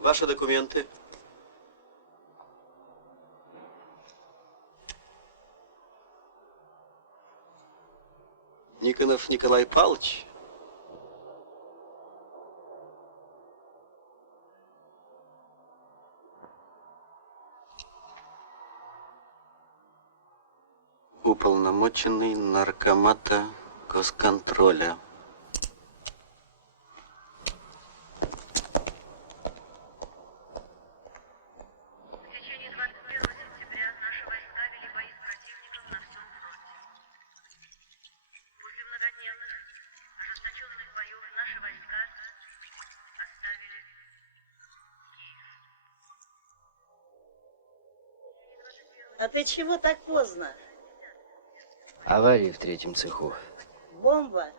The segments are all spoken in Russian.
Ваши документы. Никонов Николай Павлович. Уполномоченный наркомата госконтроля. А ты чего так поздно? Авария в третьем цеху. Бомба?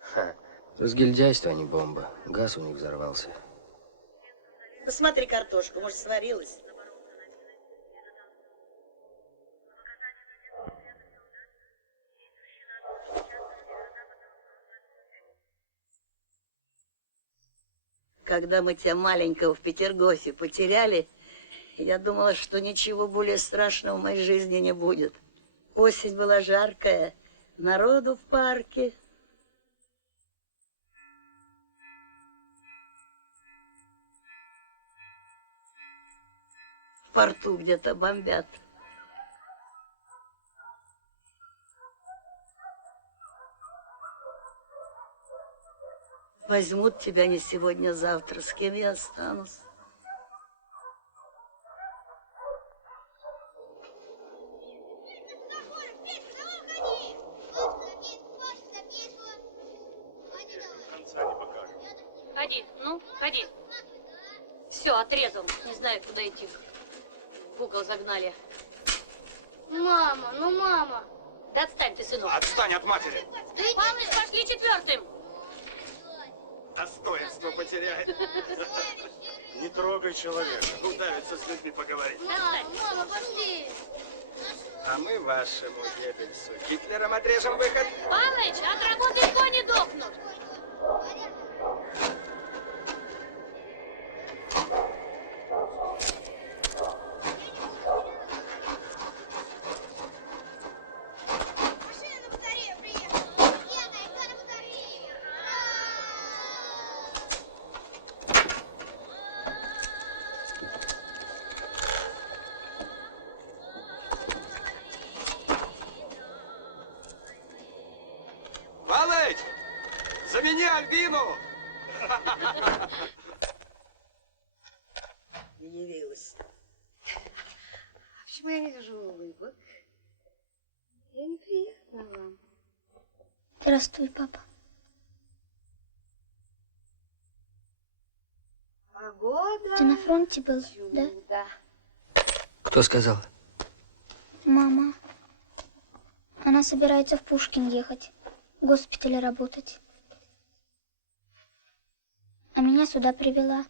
Ха. Разгильдяйство, а не бомба. Газ у них взорвался. Посмотри картошку, может, сварилась? Когда мы тебя маленького в Петергофе потеряли, я думала, что ничего более страшного в моей жизни не будет. Осень была жаркая, народу в парке. В порту где-то бомбят. Возьмут тебя не сегодня, завтра. С кем я останусь? Ходи, ну, ходи. Все, отрезал. Не знаю, куда идти. В угол загнали. Мама, ну мама. Да отстань ты, сынок. Отстань от матери. Павлович, пошли четвертым. Достоинство потеряет. Не трогай человека. Удавится с людьми поговорить. Мама, пошли. А А мы вашему Геббельсу Гитлером отрежем выход. Палыч, от работы кони дохнут. Машина на батарее приехала. Еда, кто на батарее? Палыч, замени Альбину. Явилась. Почему я не вижу улыбок? Я неприятна вам. Здравствуй, папа. Погода. Ты на фронте был, да? Да. Кто сказал? Мама. Она собирается в Пушкин ехать, в госпитале работать. А меня сюда привела.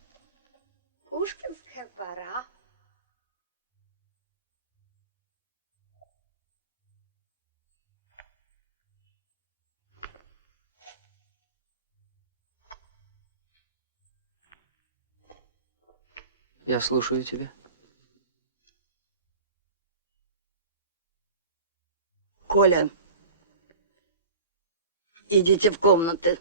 Пушкинская пора. Я слушаю тебя. Коля, идите в комнаты.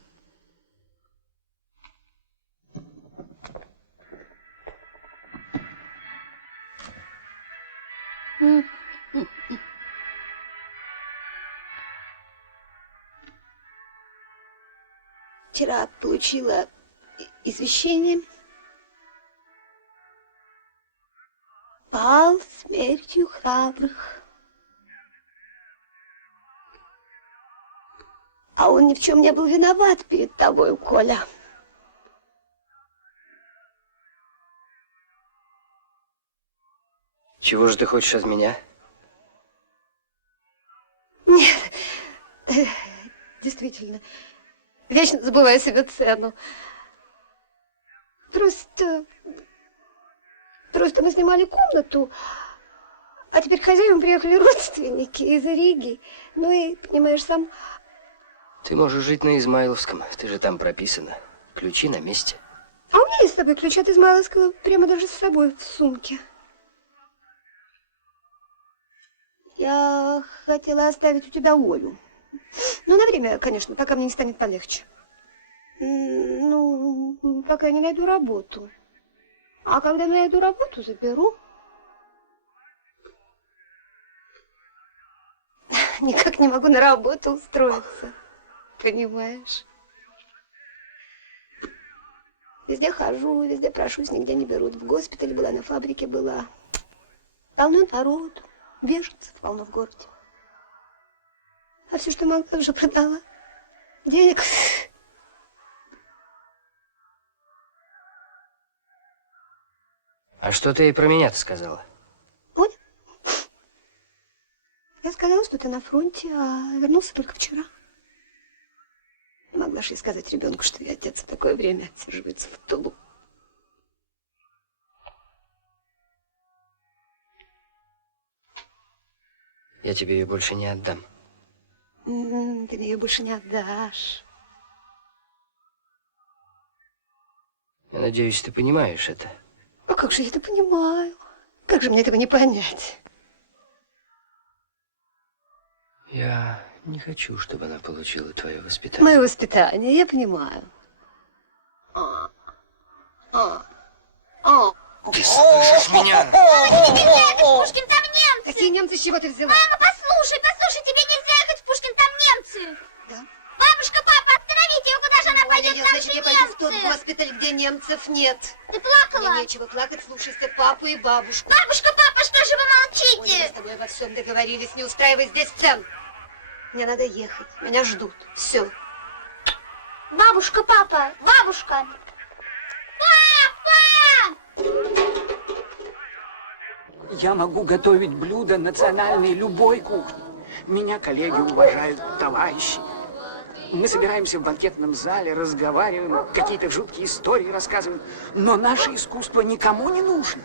Вчера получила извещение. Пал смертью храбрых. А он ни в чем не был виноват перед тобой, Коля. Чего же ты хочешь от меня? Нет, действительно, вечно забываю себе цену. Просто мы снимали комнату, а теперь к хозяевам приехали родственники из Риги. Ну и, понимаешь, сам... Ты можешь жить на Измайловском, ты же там прописана. Ключи на месте. А у меня есть с собой ключ от Измайловского, прямо даже с собой в сумке. Я хотела оставить у тебя Олю. Ну, на время, конечно, пока мне не станет полегче. Ну, пока я не найду работу. А когда найду работу, заберу. Никак не могу на работу устроиться. Понимаешь? Везде хожу, везде прошусь, нигде не берут. В госпитале была, на фабрике была. Полно народу. Беженцев полно в городе. А все, что могла, уже продала. Денег. А что ты ей про меня-то сказала? Ой. Я сказала, что ты на фронте, а вернулся только вчера. Не могла же я сказать ребенку, что я отец в такое время отсиживается в Тулу. Я тебе ее больше не отдам. Ты мне ее больше не отдашь. Я надеюсь, ты понимаешь это. А как же я это понимаю? Как же мне этого не понять? Я не хочу, чтобы она получила твое воспитание. Мое воспитание, я понимаю. Ты слышишь меня? Пушкин, там немцы! Какие немцы, с чего ты взяла? Мама, послушай, тебе нельзя ехать в Пушкин, там немцы! Да? Бабушка, папа, остановите ее, куда же она пойдет, там Значит, же я пойду в тот немцы! госпиталь, где немцев нет. Ты плакала? Мне нечего плакать, слушайся папу и бабушку. Бабушка, папа, что же вы Оля, мы молчите? с тобой обо всем договорились, не устраивай здесь сцен. Мне надо ехать, меня ждут. Все. Бабушка, папа, бабушка! Папа! Я могу готовить блюда национальной любой кухни. Меня коллеги уважают, товарищи. Мы собираемся в банкетном зале, разговариваем, какие-то жуткие истории рассказываем. Но наше искусство никому не нужно.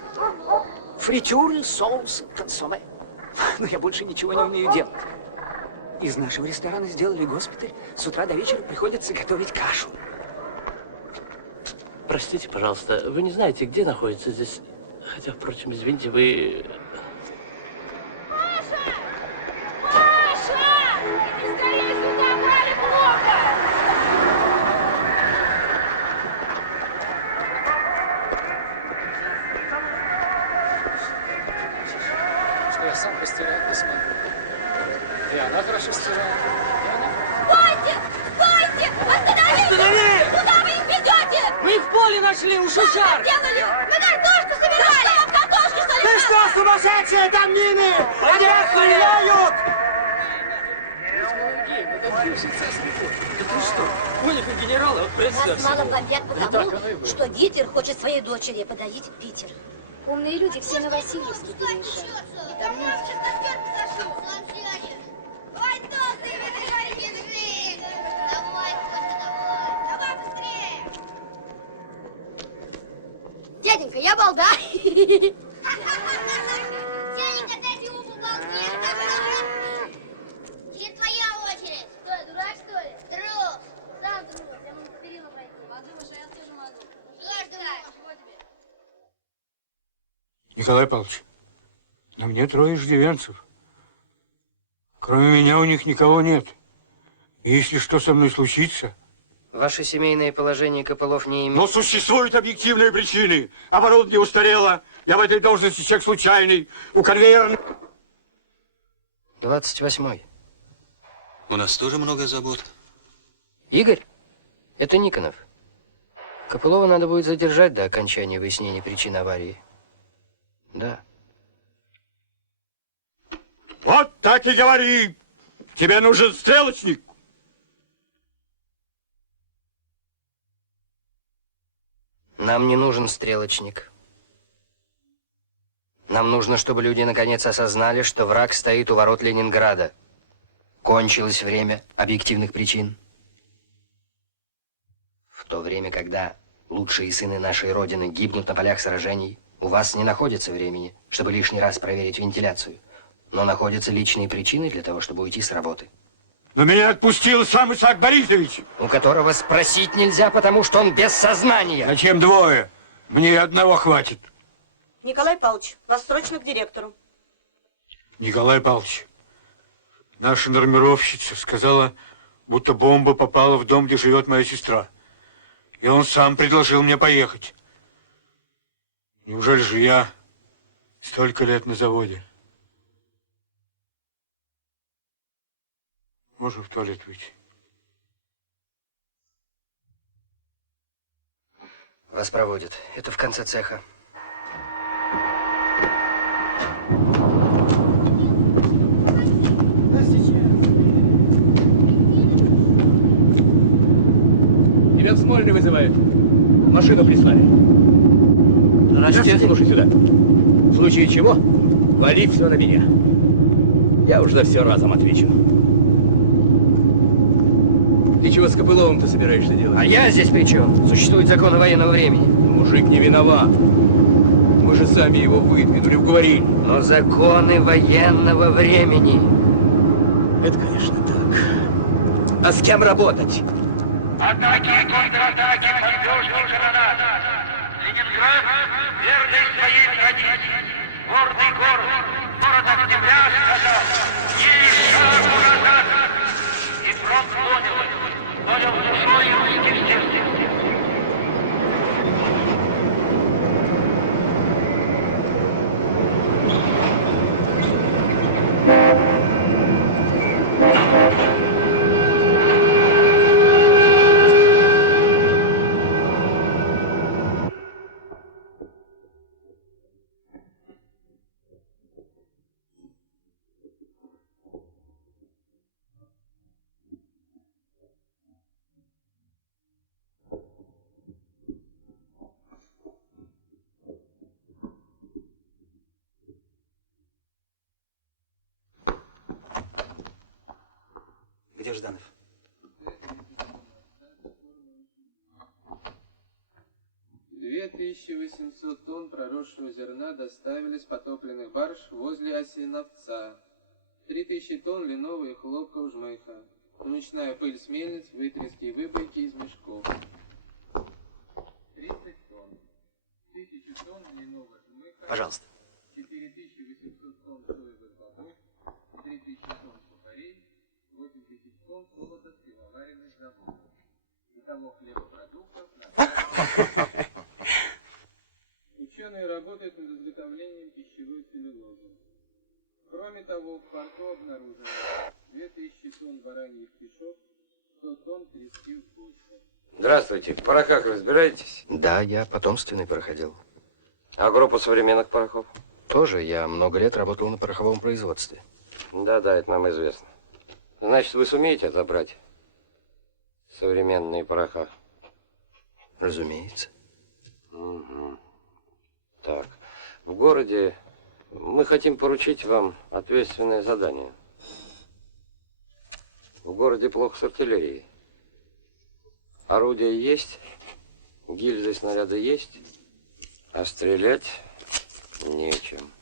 Фритюры, соусы, консоме. Но я больше ничего не умею делать. Из нашего ресторана сделали госпиталь. С утра до вечера приходится готовить кашу. Простите, пожалуйста, вы не знаете, где находится здесь... Хотя, впрочем, извините, вы... Маша! Маша! Иди скорее сюда, Вале плохо! Что я сам постирать не смогу. И она хорошо стирает. Стойте! Стойте! Остановитесь! Останови! Куда вы их ведете? Мы в поле нашли, уши жар! Делали! Мы картошку собирали! Да что вам картошки, что ли? Ты что, сумасшедшие, там мины! Они стреляют! Да ты что? Понял, как генерала, вот представь Нас мало себе. бомбят Так потому, оно и было. что Гитлер хочет своей дочери подарить Питер. Умные люди все на Васильевске переезжают. Там немцы. Ой, толстый, бежит! Давай, Костя, давай! Давай быстрее! Дяденька, я балда. Дяденька, дайте ему балде! Теперь твоя очередь! Что, я дурак, что ли? Трус! Сам трус! Я могу по перилам пройти. Подумаешь, а я тоже могу. Что ж ты можешь? Чего тебе? Николай Павлович, на мне 3 иждивенцев. Кроме меня у них никого нет. Если что со мной случится... Ваше семейное положение Копылов не имеет... Но существуют объективные причины. Оборудование устарело. Я в этой должности человек случайный. У конвейера... 28-й. У нас тоже много забот. Игорь? Это Никонов. Копылова надо будет задержать до окончания выяснения причин аварии. Да. Вот так и говори. Тебе нужен стрелочник. Нам не нужен стрелочник. Нам нужно, чтобы люди наконец осознали, что враг стоит у ворот Ленинграда. Кончилось время объективных причин. В то время, когда лучшие сыны нашей Родины гибнут на полях сражений, у вас не находится времени, чтобы лишний раз проверить вентиляцию, но находятся личные причины для того, чтобы уйти с работы. Но меня отпустил сам Исаак Борисович. У которого спросить нельзя, потому что он без сознания. Зачем 2? Мне 1 хватит. Николай Павлович, вас срочно к директору. Николай Павлович, наша нормировщица сказала, будто бомба попала в дом, где живет моя сестра. И он сам предложил мне поехать. Неужели же я столько лет на заводе? Можно в туалет выйти? Вас проводят. Это в конце цеха. Тебя в Смольный вызывают. Машину прислали. Здравствуйте. Слушай сюда. В случае чего, вали все на меня. Я уж за все разом отвечу. Ты чего с Копыловым-то собираешься делать? А я здесь при чем? Существует закон военного времени. Мужик не виноват. Мы же сами его выдвинули, уговорили. Но законы военного времени. Это, конечно, так. А с кем работать? Атаки и контратаки, подвижные гранаты. Ленинград, верный своей традиции. Гордый город, город октября сказал, ни шагу назад. И фронт понял душой русских сердец. Где Жданов? 2800 тонн проросшего зерна доставили с потопленных барж возле Осиновца. 3000 тонн льняного и хлопкового жмыха. Мучная пыль с мельниц, вытряски и выбойки из мешков. 30 тонн. 1000 тонн льняного жмыха. Пожалуйста. 4800 тонн соевых бобов. 3000 тонн сухарей. 8000 тонн холода с пивоваренных заводов. Итого хлебопродуктов на... Ученые работают над изготовлением пищевой целлюлозы. Кроме того, в порту обнаружено 2000 тонн бараньих кишок, 100 тонн трески в почве. Здравствуйте. В порохах разбираетесь? Да, я потомственный пороходил. А группа современных порохов? Тоже. Я много лет работал на пороховом производстве. Да, это нам известно. Значит, вы сумеете отобрать современные пороха? Разумеется. Угу. Так, в городе мы хотим поручить вам ответственное задание. В городе плохо с артиллерией. Орудия есть, гильзы, снаряды есть, а стрелять нечем.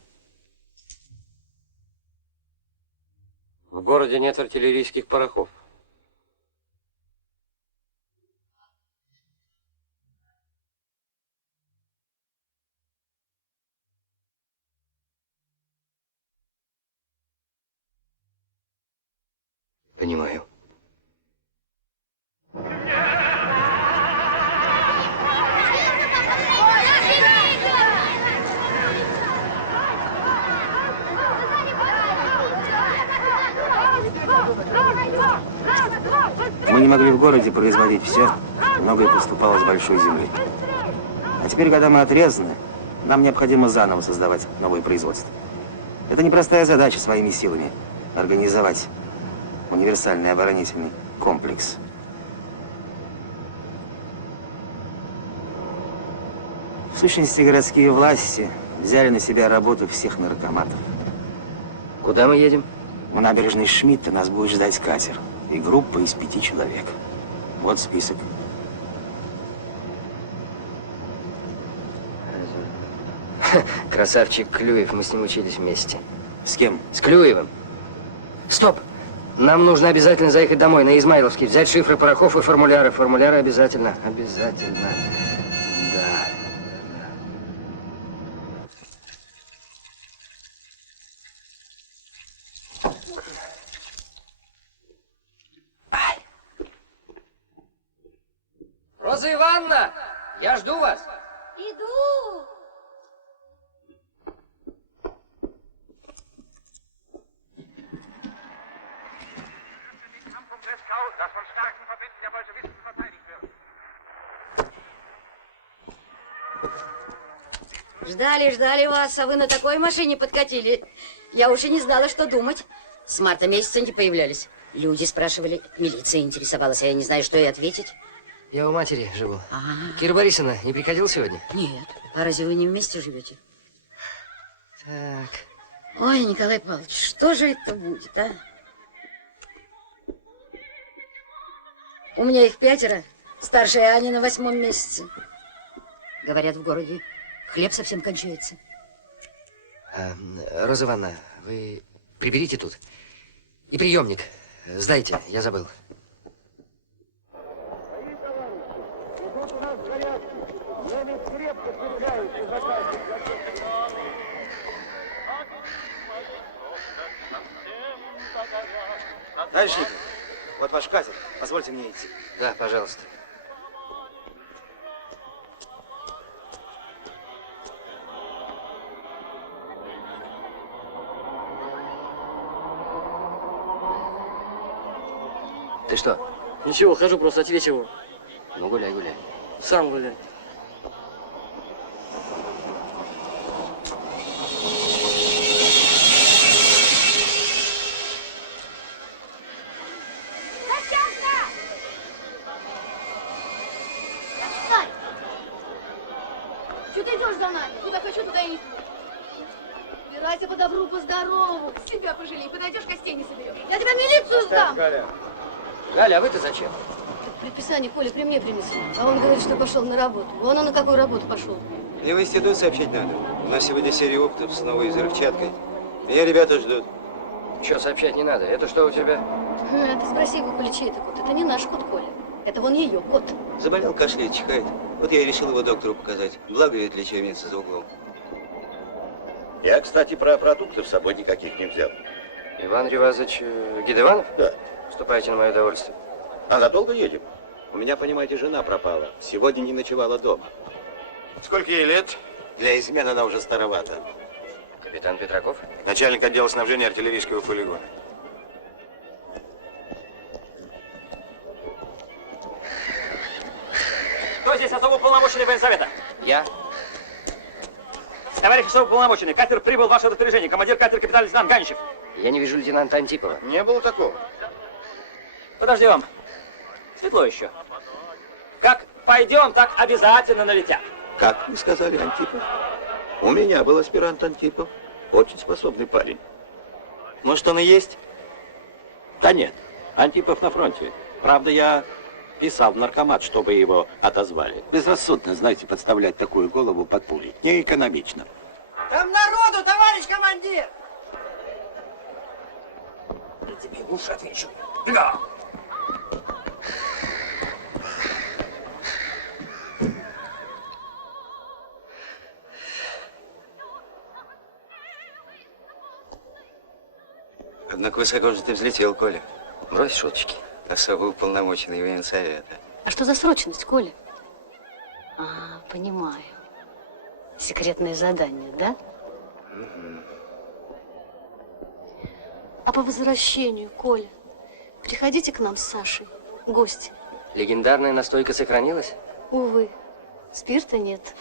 В городе нет артиллерийских порохов. Понимаю. Мы не могли в городе производить все, многое поступало с большой земли. А теперь, когда мы отрезаны, нам необходимо заново создавать новое производство. Это непростая задача своими силами – организовать универсальный оборонительный комплекс. В сущности, городские власти взяли на себя работу всех наркоматов. Куда мы едем? У набережной Шмидта нас будет ждать катер и группа из 5 человек. Вот список. Красавчик Клюев, мы с ним учились вместе. С кем? С Клюевым. Стоп! Нам нужно обязательно заехать домой, на Измайловский, взять шифры порохов и формуляры. Формуляры обязательно. Обязательно. Да. Роза Ивановна, я жду вас. Иду. Das von starken Verbänden der Bolschewisten verteidigt wird. Ждали вас, а вы на такой машине подкатили. Я уже не знала, что думать. С марта месяца не появлялись. Люди спрашивали, милиция интересовалась, а я не знаю, что ей ответить. Я у матери живу. Кира Борисовна не приходила сегодня? Нет. А разве вы не вместе живете? Так. Ой, Николай Павлович, что же это будет, а? У меня их 5, старшая Аня на 8-м месяце. Говорят, в городе хлеб совсем кончается. Роза Ивановна, вы приберите тут. И приемник. Сдайте, я забыл. Товарищ Николай, вот ваш катер. Позвольте мне идти. Да, пожалуйста. Ты что? Ничего, хожу просто, а тебе чего? Ну, гуляй, гуляй. Сам гуляй. Что ты идешь за нами? Куда хочу, туда и иду. Убирайся по добру, по здорову. Себя пожалей, подойдешь, костей не соберешь. Я тебя в милицию сдам. Галя, а вы-то зачем? Предписание Коля при мне принесли. А он говорит, что пошел на работу. Вон он на какую работу пошел. Мне в институт сообщить надо. У нас сегодня серия опытов с новой взрывчаткой. Меня ребята ждут. Что, сообщать не надо? Это что у тебя? Ты спроси его, Коля, чей это кот. Это не наш кот, Коля. Это вон ее кот. Заболел, кашляет, чихает. Вот я и решил его доктору показать. Благо, ведь лечебница за углом. Я, кстати, про продуктов с собой никаких не взял. Иван Ревазович Гидеванов? Да. Вступайте на мое удовольствие. А надолго едем? У меня, понимаете, жена пропала. Сегодня не ночевала дома. Сколько ей лет? Для измены она уже старовата. Капитан Петраков? Начальник отдела снабжения артиллерийского полигона. Кто здесь особо уполномоченный военсовета? Я. Товарищ особо уполномоченный, катер прибыл в ваше распоряжение. Командир катера капитан лейтенант Ганичев. Я не вижу лейтенанта Антипова. Не было такого. Подождем. Светло еще. Как пойдем, так обязательно налетят. Как вы сказали, Антипов? У меня был аспирант Антипов. Очень способный парень. Может, он и есть? Да нет, Антипов на фронте. Правда, я писал в наркомат, чтобы его отозвали. Безрассудно, знаете, подставлять такую голову под пули. Не экономично. Там народу, товарищ командир! Я тебе лучше отвечу. Да. Однако высоко же ты взлетел, Коля. Брось шуточки. Особо уполномоченный военсовета. А что за срочность, Коля? Понимаю. Секретное задание, да? А по возвращению, Коля, приходите к нам с Сашей, гости. Легендарная настойка сохранилась? Увы, спирта нет.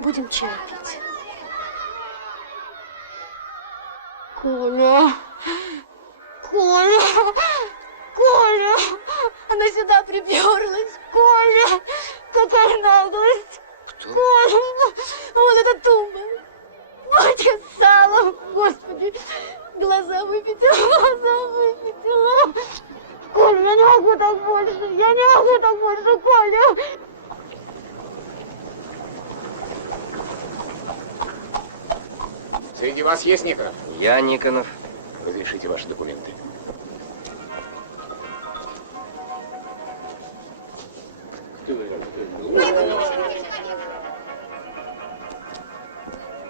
Будем чай пить. Коля! Коля! Коля! Она сюда приперлась! Коля! Какая наглость! Кто? Коля! Вон эта тумба! Батька с салом! Господи! Глаза выпятила! Коля, я не могу так больше! Я не могу так больше, Коля! Среди вас есть Никонов? Я Никонов. Разрешите ваши документы.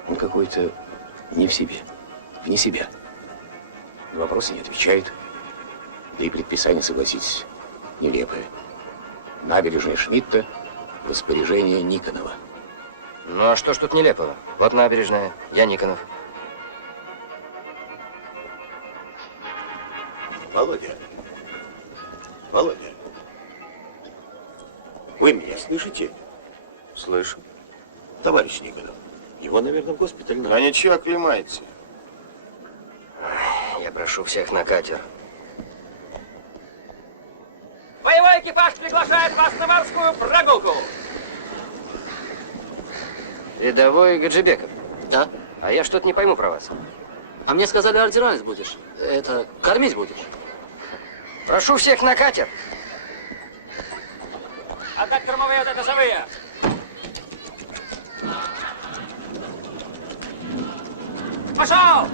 Он какой-то не в себе, вне себя. На вопросы не отвечает. Да и предписание, согласитесь, нелепое. Набережная Шмидта, распоряжение Никонова. Ну а что ж тут нелепого? Вот набережная, я Никонов. Володя. Володя. Вы меня слышите? Слышу. Товарищ Никонов. Его, наверное, в госпиталь надо. А ничего, оклемается. Я прошу всех на катер. Боевой экипаж приглашает вас на морскую прогулку. Рядовой Гаджибеков. Да? А я что-то не пойму про вас. А мне сказали, ординарец будешь. Это, кормить будешь. Прошу всех на катер. Отдать кормовые, отдать носовые. Пошел!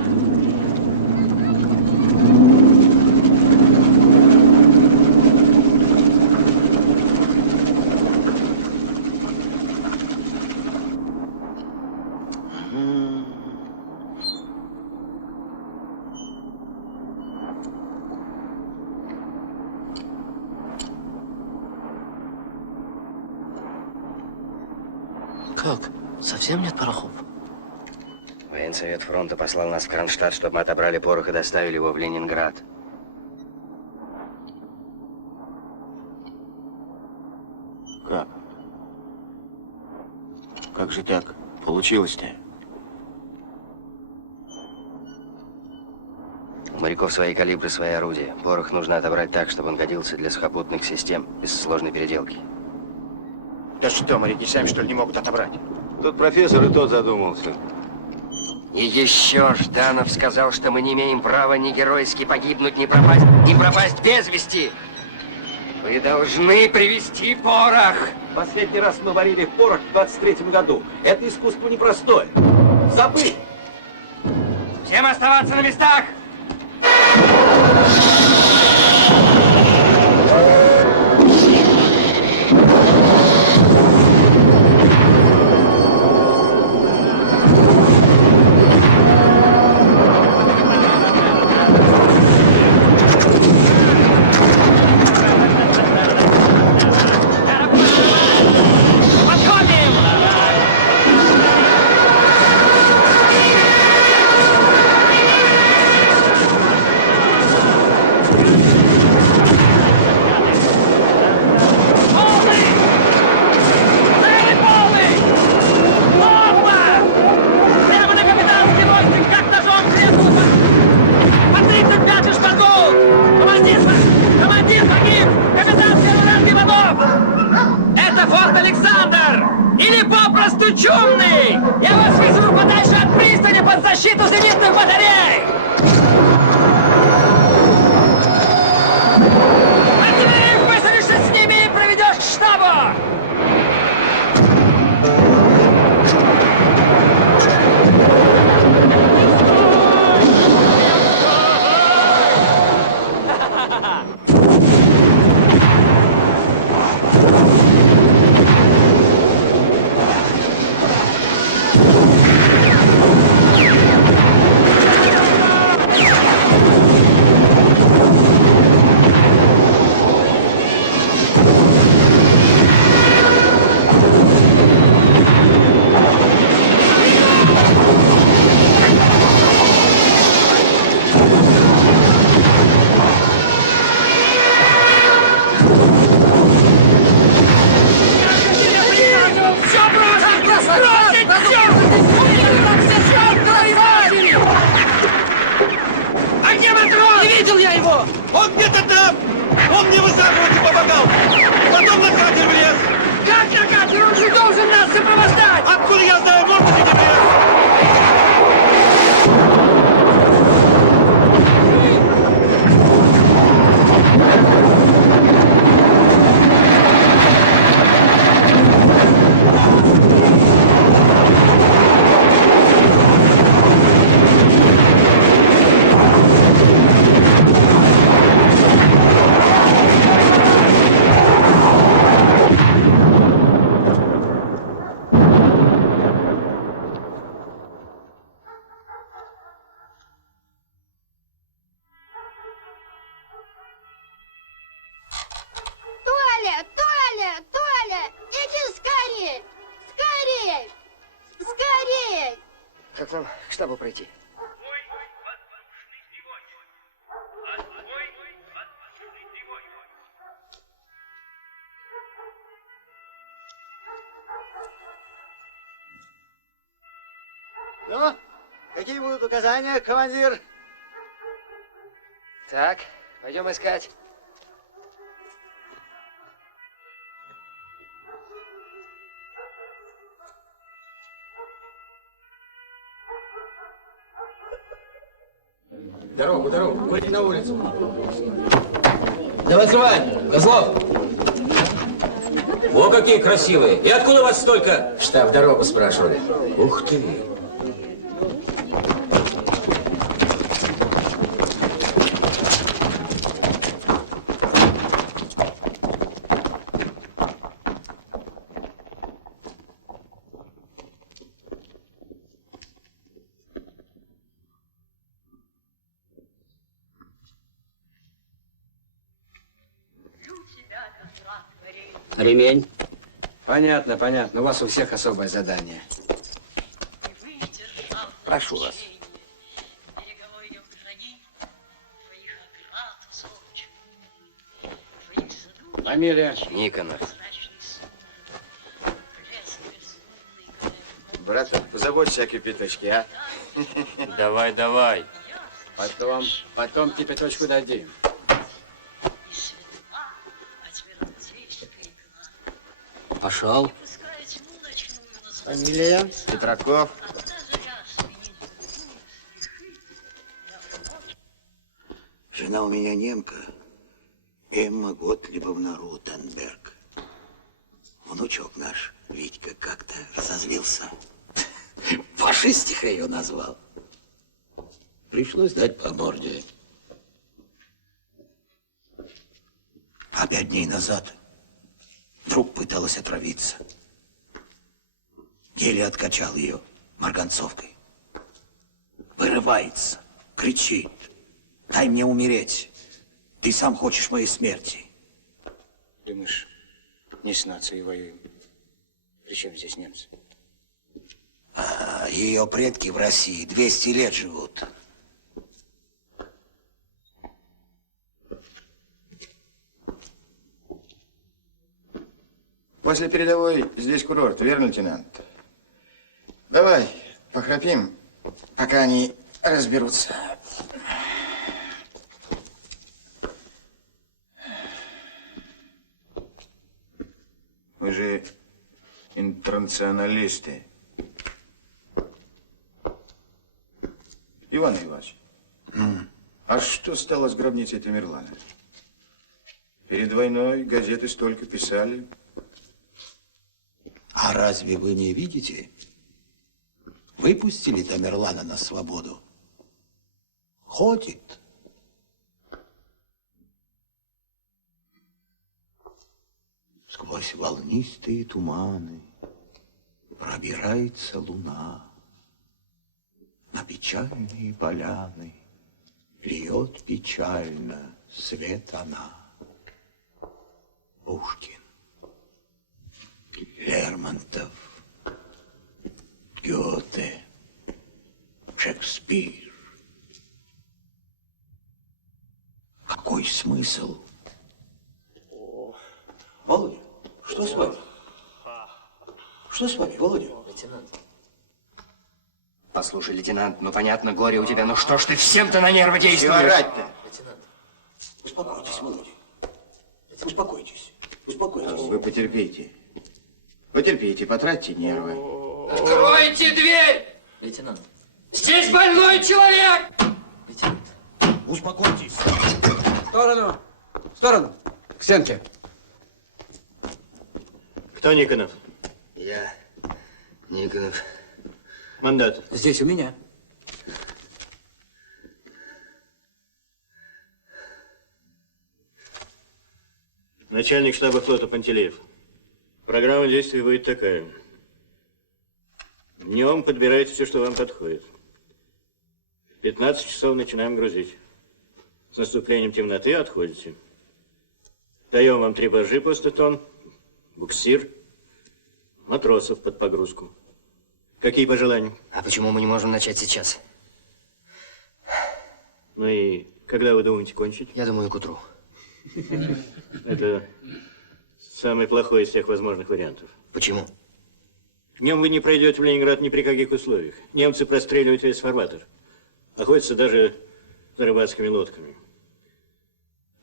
Как? Совсем нет порохов? Военсовет фронта послал нас в Кронштадт, чтобы мы отобрали порох и доставили его в Ленинград. Как? Как же так получилось-то? У моряков свои калибры, свои орудия. Порох нужно отобрать так, чтобы он годился для сухопутных систем, без сложной переделки. Да что, моряки сами, что ли, не могут отобрать? Тут профессор и тот задумался. И еще Жданов сказал, что мы не имеем права ни геройски погибнуть, ни пропасть без вести. Вы должны привезти порох. Последний раз мы варили порох в 23-м году. Это искусство непростое. Забыть! Всем оставаться на местах! Как нам к штабу пройти? Ну, какие будут указания, командир? Так, пойдем искать. Дорогу, курить на улицу. Давай открывай, Козлов. О, какие красивые. И откуда вас столько? В штаб дорогу спрашивали. Ух ты. Ремень. Понятно, понятно. У вас у всех особое задание. Прошу вас. Фамилия? Никонов. Брат, позаботься о кипяточке, а? Давай, давай. Потом кипяточку дадим. Пошел. Фамилия? Петраков. Жена у меня немка, Эмма Готлибовна Рутенберг. Внучок наш, Витька, как-то разозлился. Фашистиха ее назвал. Пришлось дать по морде. А 5 дней назад вдруг пыталась отравиться. Еле откачал ее марганцовкой. Вырывается, кричит: дай мне умереть. Ты сам хочешь моей смерти. Думаешь, не с нацией воюем? Причем здесь немцы? А ее предки в России 200 лет живут. После передовой здесь курорт, верно, лейтенант? Давай, похрапим, пока они разберутся. Вы же интернационалисты. Иван Иванович, а что стало с гробницей Тамерлана? Перед войной газеты столько писали. А разве вы не видите? Выпустили Тамерлана на свободу. Ходит. Сквозь волнистые туманы пробирается луна. На печальные поляны льет печально свет она. Пушкин, Лермонтов, Гёте, Шекспир. Какой смысл? Володя, что с вами? Что с вами, Володя? Лейтенант. Послушай, лейтенант, ну понятно, горе у тебя, ну что ж ты всем-то на нервы действуешь? Чего орать-то? Лейтенант. Успокойтесь, Володя. Успокойтесь. Успокойтесь. Вы потерпите. Потерпите, потратьте нервы. Откройте дверь! Лейтенант. Здесь больной человек! Лейтенант. Успокойтесь. В сторону! В сторону! К стенке! Кто Никонов? Я, Никонов. Мандат? Здесь у меня. Начальник штаба флота Пантелеев. Программа действий будет такая. Днем подбирайте все, что вам подходит. В 15 часов начинаем грузить. С наступлением темноты отходите. Даем вам 3 баржи по 100 тонн, буксир, матросов под погрузку. Какие пожелания? А почему мы не можем начать сейчас? Ну и когда вы думаете кончить? Я думаю, к утру. Это самый плохой из всех возможных вариантов. Почему? Днем вы не пройдете в Ленинград ни при каких условиях. Немцы простреливают весь фарватер. Охотятся даже за рыбацкими лодками.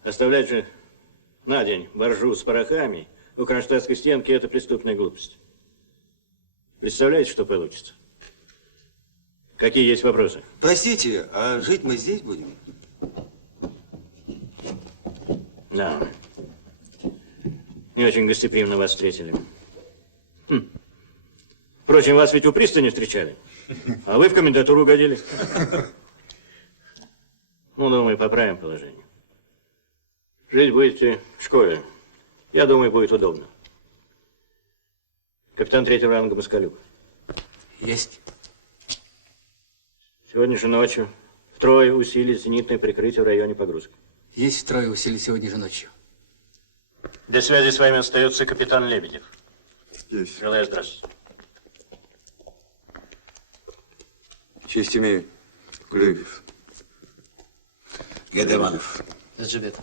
Оставлять же на день баржу с порохами у кронштадтской стенки – это преступная глупость. Представляете, что получится? Какие есть вопросы? Простите, а жить мы здесь будем? Да. Не очень гостеприимно вас встретили. Впрочем, вас ведь у пристани встречали, а вы в комендатуру угодили. Ну, думаю, поправим положение. Жить будете в школе. Я думаю, будет удобно. Капитан 3-го ранга Москалюк. Есть. Сегодня же ночью втрое усилить зенитное прикрытие в районе погрузки. Есть втрое усилий сегодня же ночью. Для связи с вами остается капитан Лебедев. Есть. Желаю здравствуйте. Честь имею. Лебедев. Гедеманов. Заджибет.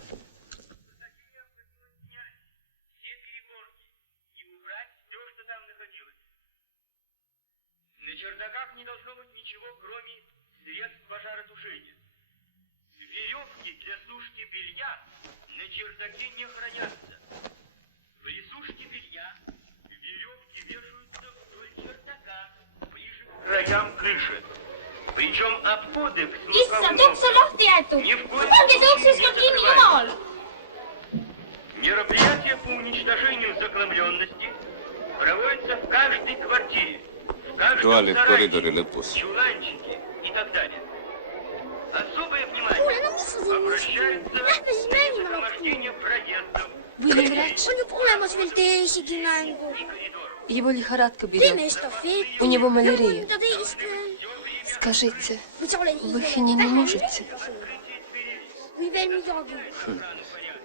На чердаках не должно быть ничего, кроме средств пожаротушения. Веревки для сушки белья на чердаке не хранятся. При сушке белья веревки вешаются вдоль чердака, ближе к краям крыши. Причем обходы к слуховым окнам ни в коем случае туалет, коридор или пуст. Чуланчики и так далее. Особое внимание обращается к сопровождению проездов. Вы не врач? Его лихорадка берет. У него малярия. Скажите, вы хини не можете?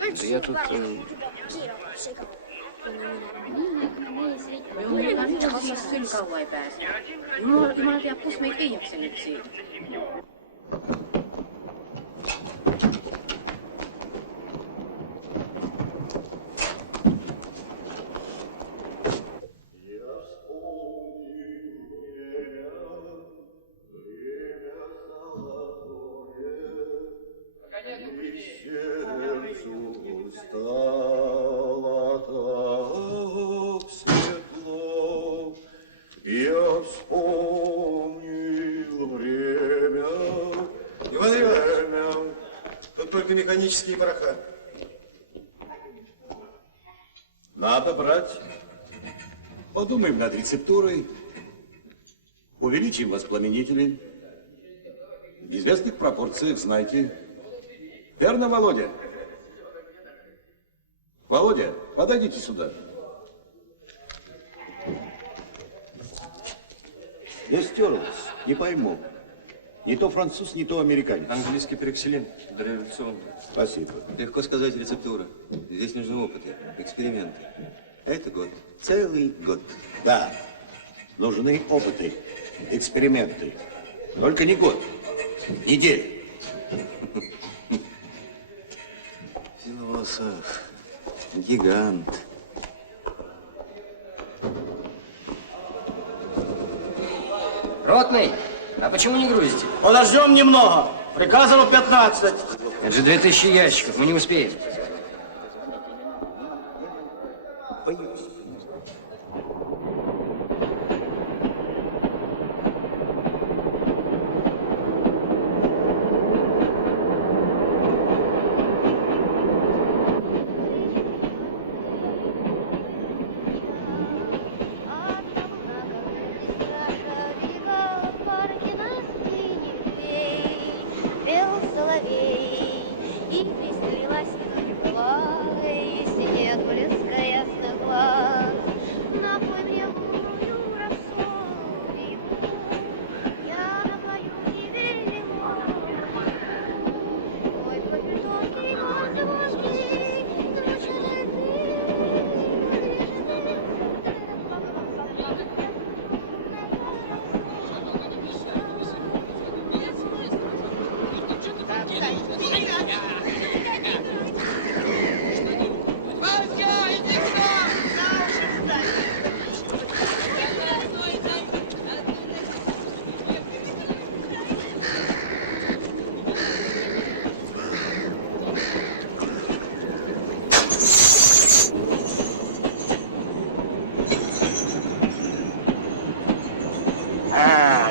Да я тут... Jumala teab, kus meid viiakse nüüd siin. Я вспомнил время. Иван Иванович, тут только механические пороха. Надо брать. Подумаем над рецептурой. Увеличим воспламенители. В известных пропорциях, знаете. Верно, Володя? Володя, подойдите сюда. Я стерлась, не пойму. Не то француз, не то американец. Английский перекселин, дореволюционный. Спасибо. Легко сказать рецептура. Здесь нужны опыты, эксперименты. А это год. Целый год. Да, нужны опыты, эксперименты. Только не год, неделя. Философ, гигант. Ротный, а почему не грузите? Подождем немного. Приказано 15. Это же 2000 ящиков, мы не успеем.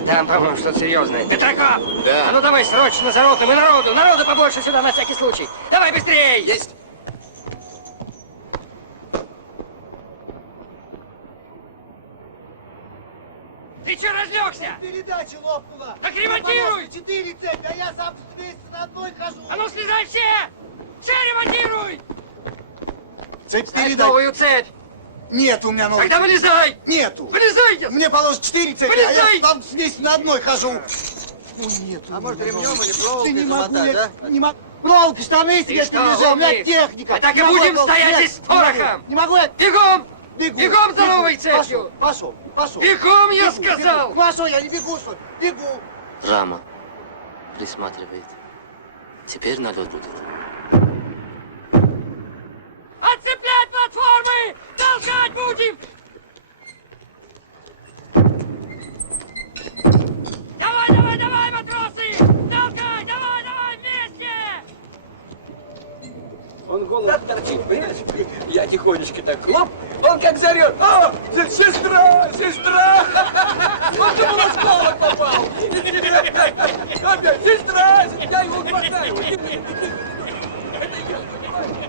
Там, по-моему, что-то серьезное. Петраков! Да. А ну давай срочно за ротным и народу побольше сюда на всякий случай. Давай быстрей! Есть! Ты что разлегся? Передача лопнула. Так ремонтируй! 4 цепи, а я сам с месяца на одной хожу. А ну слезай все! Все ремонтируй! Цепь Ставь передай. новую цепь! Нет у меня новой. Тогда вылезай! Нету. Вылезай! Мне положено 4 цепи, Вылезай! а я сам с месяца на одной хожу. Ой, нет. А может ремнем или проволокой не могу, замотать, я а? не могу. Проволоки, штаны себе что, перележал, у меня умник? техника. Мы так и Не могу будем я стоять нет, здесь с порохом. Не могу я. Бегом! Бегу. Бегом за бегу. новой цепью! Пошел. Бегом, я Бегу, сказал! бегу. Пошел, я не бегу, что ли. Бегу. Рама присматривает. Теперь налет будет. Отцеплять платформы! Толкать будем! Давай, матросы! Толкай! Давай, вместе! Он голову торчит, понимаешь? Я тихонечко так хлоп, он как зарет. О, сестра! Он думал, он с палок попал. Опять, сестра! Я его хватаю. Это я, понимаешь?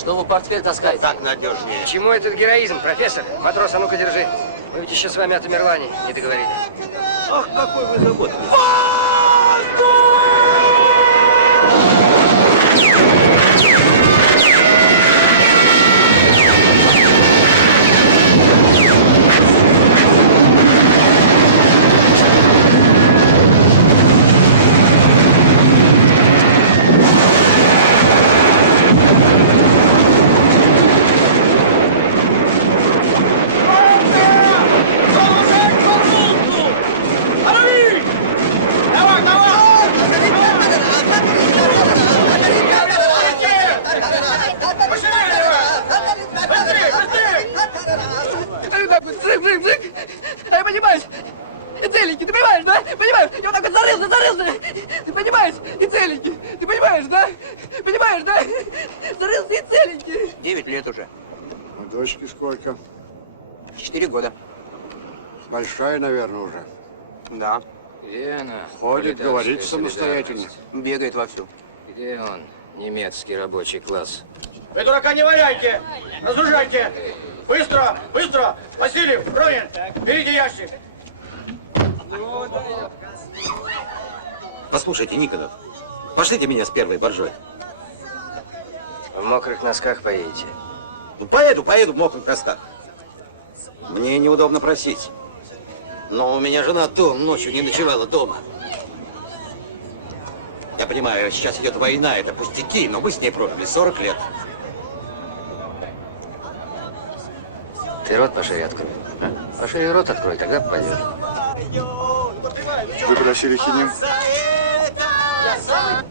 Что вы портфель таскаете? Так надежнее. К чему этот героизм, профессор? Матрос, а ну-ка держи. Мы ведь еще с вами о Тамерлане не договорили. Ах, какой вы заботливый. Я понимаешь, и целенький, ты понимаешь, да? Понимаешь, я вот так вот зарылся, ты понимаешь, и целенький, ты понимаешь, да? Понимаешь, да? Зарылся и целенький. 9 лет уже. А дочке сколько? 4 года. Большая, наверное, уже. Да. Где она? Ходит, Пролетарская говорит самостоятельно. солидарность? Бегает вовсю. Где он? Немецкий рабочий класс. Вы дурака не валяйте! Разгружайте! Быстро! Быстро! Васильев, Ронин, берите ящик! Послушайте, Никонов, пошлите меня с первой боржой. В мокрых носках поедете? Ну, поеду в мокрых носках. Мне неудобно просить. Но у меня жена ночью не ночевала дома. Я понимаю, сейчас идет война, это пустяки, но мы с ней прожили 40 лет. Ты рот пошире открой. Пошире рот открой, тогда попадешь. Вы просили хинин?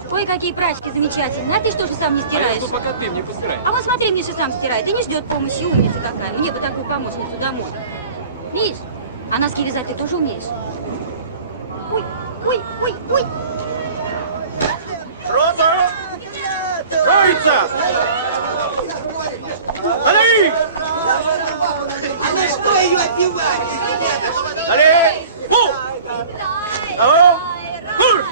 Ой, какие прачки замечательные. А ты что же сам не стираешь? пока ты мне постирай. А вот смотри, Миша сам стирает и не ждет помощи. Умница какая. Мне бы такую помощницу домой. Миш, а носки вязать ты тоже умеешь? Ой, ой, ой, ой. Рота! Троица! Али! А на что ее отбивать? Али! Пу! Алло! Хур!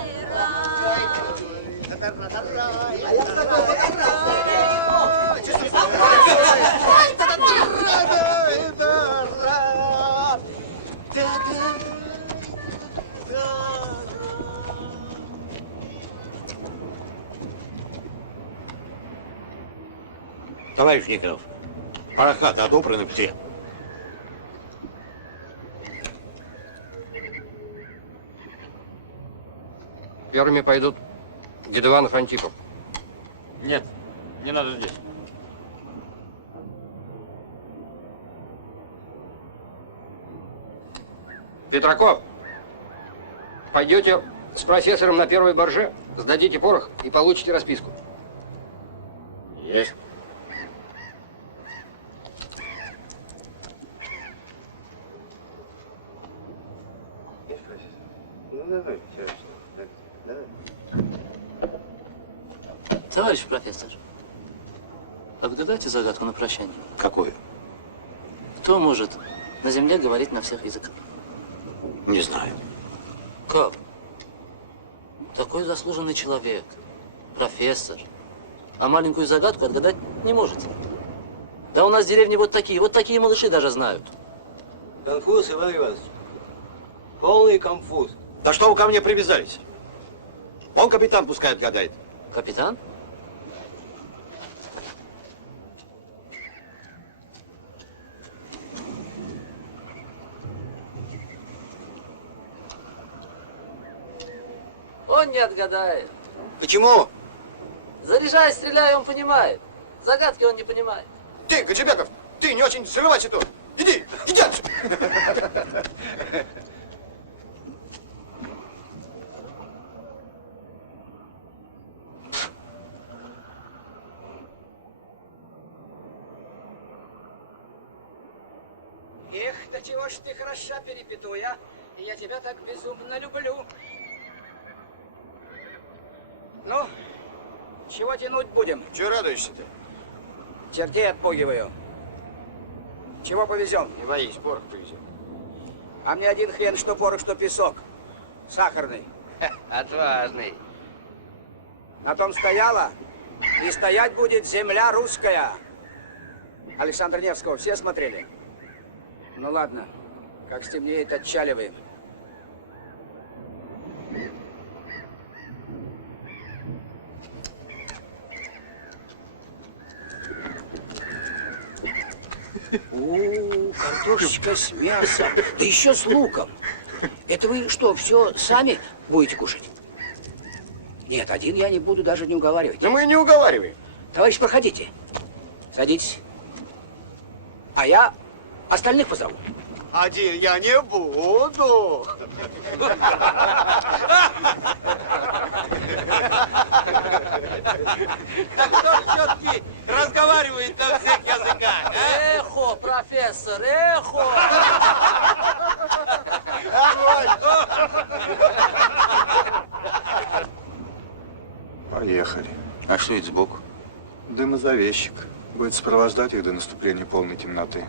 Товарищ Никонов, парохаты отобраны все. Первыми пойдут Гедуанов, Антипов. Нет, не надо здесь. Петраков, пойдете с профессором на первой барже, сдадите порох и получите расписку. Есть. Товарищ профессор, отгадайте загадку на прощание. Какую? Кто может на земле говорить на всех языках? Не знаю. Как? Такой заслуженный человек, профессор, а маленькую загадку отгадать не можете. Да у нас в деревне вот такие малыши даже знают. Конфуз, Иван Иванович. Полный конфуз. Да что вы ко мне привязались? Он капитан пускай отгадает. Капитан? Он не отгадает. Почему? Заряжай, стреляй, он понимает. Загадки он не понимает. Ты, Гаджибеков, ты не очень срывайся тут. Иди отсюда. Эх, да чего ж ты хороша, перепетуя. Я тебя так безумно люблю. Ну, чего тянуть будем? Чего радуешься-то? Чертей отпугиваю. Чего повезем? Не боись, порох повезем. А мне один хрен, что порох, что песок. Сахарный. Отважный. На том стояла, И стоять будет земля русская. Александра Невского все смотрели? Ну ладно, как стемнеет, отчаливаем. Картошечка с мясом, да еще с луком. Это вы что, все сами будете кушать? Нет, один я не буду даже не уговаривать. Да мы не уговариваем. Товарищ, проходите. Садитесь. А я остальных позову. Один я не буду. Так кто ж все-таки разговаривает на всех языках, а? Эхо, профессор, эхо! Поехали. А что это сбоку? Дымозавещик. Будет сопровождать их до наступления полной темноты.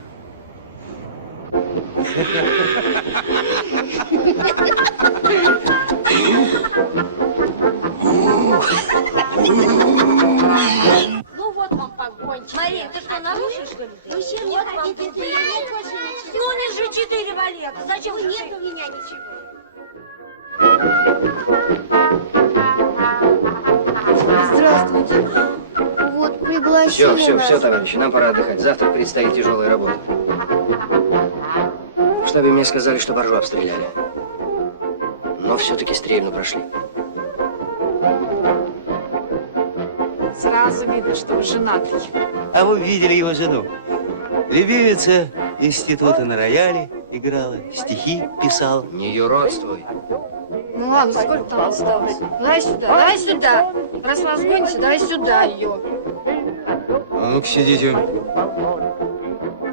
Ну вот вам погончик. Мария, ты что, нарушишь, что ли? Вы чем не хотите, если нет больше ничего? Ну, не же 4 валета. Зачем? Ну, нет у меня ничего. Здравствуйте. Вот пригласили Все, товарищи, нам пора отдыхать. Завтра предстоит тяжелая работа. В штабе мне сказали, что Боржу обстреляли. Но все-таки стрельну прошли. Сразу видно, что вы женатый. А вы видели его жену? Любимица института на рояле играла, стихи писала. Не юродствуй. Ну ладно, сколько там осталось? Дай сюда, дай сюда. Раз вас гоните, дай сюда ее. А ну-ка сидите.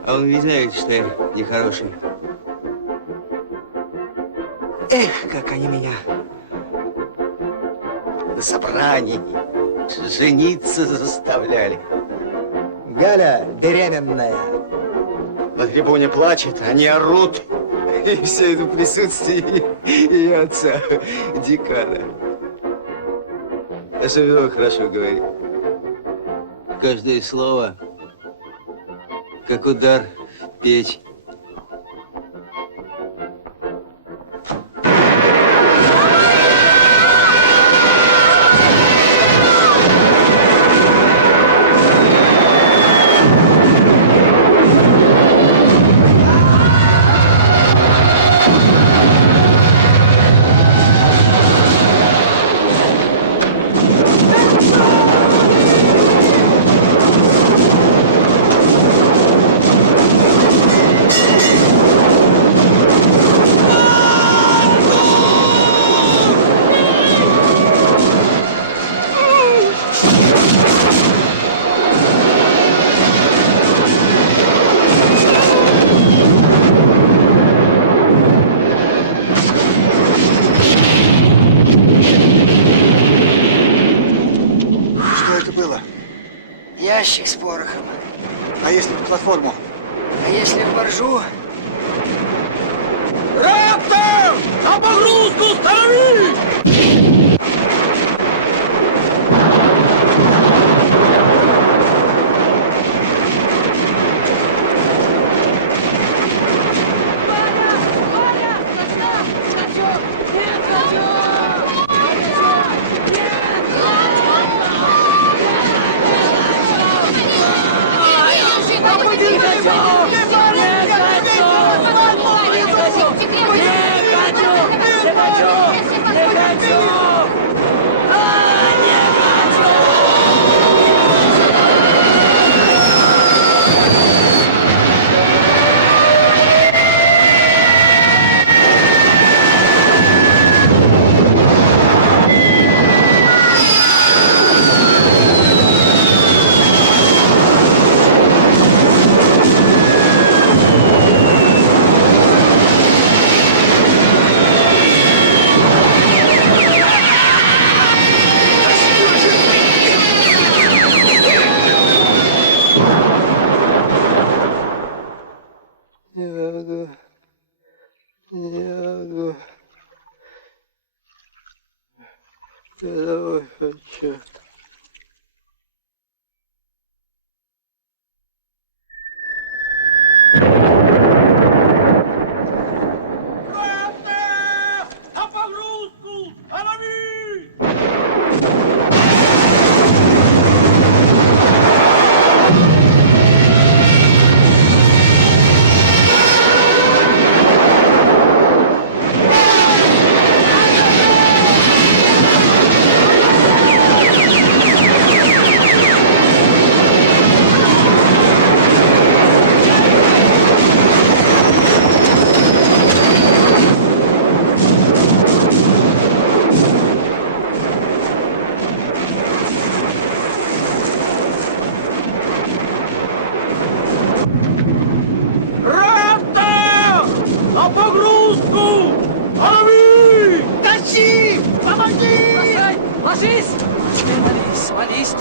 А вы ведь знаете, что я нехороший. Эх, как они меня на собрании жениться заставляли. Галя беременная. На трибуне плачет, они орут. И все это в присутствии ее отца, декана. Особенно хорошо говорит. Каждое слово, как удар в печь. Ящик с порохом. А если в платформу? А если в боржу? Рапта! На погрузку становись! Давай, хочу.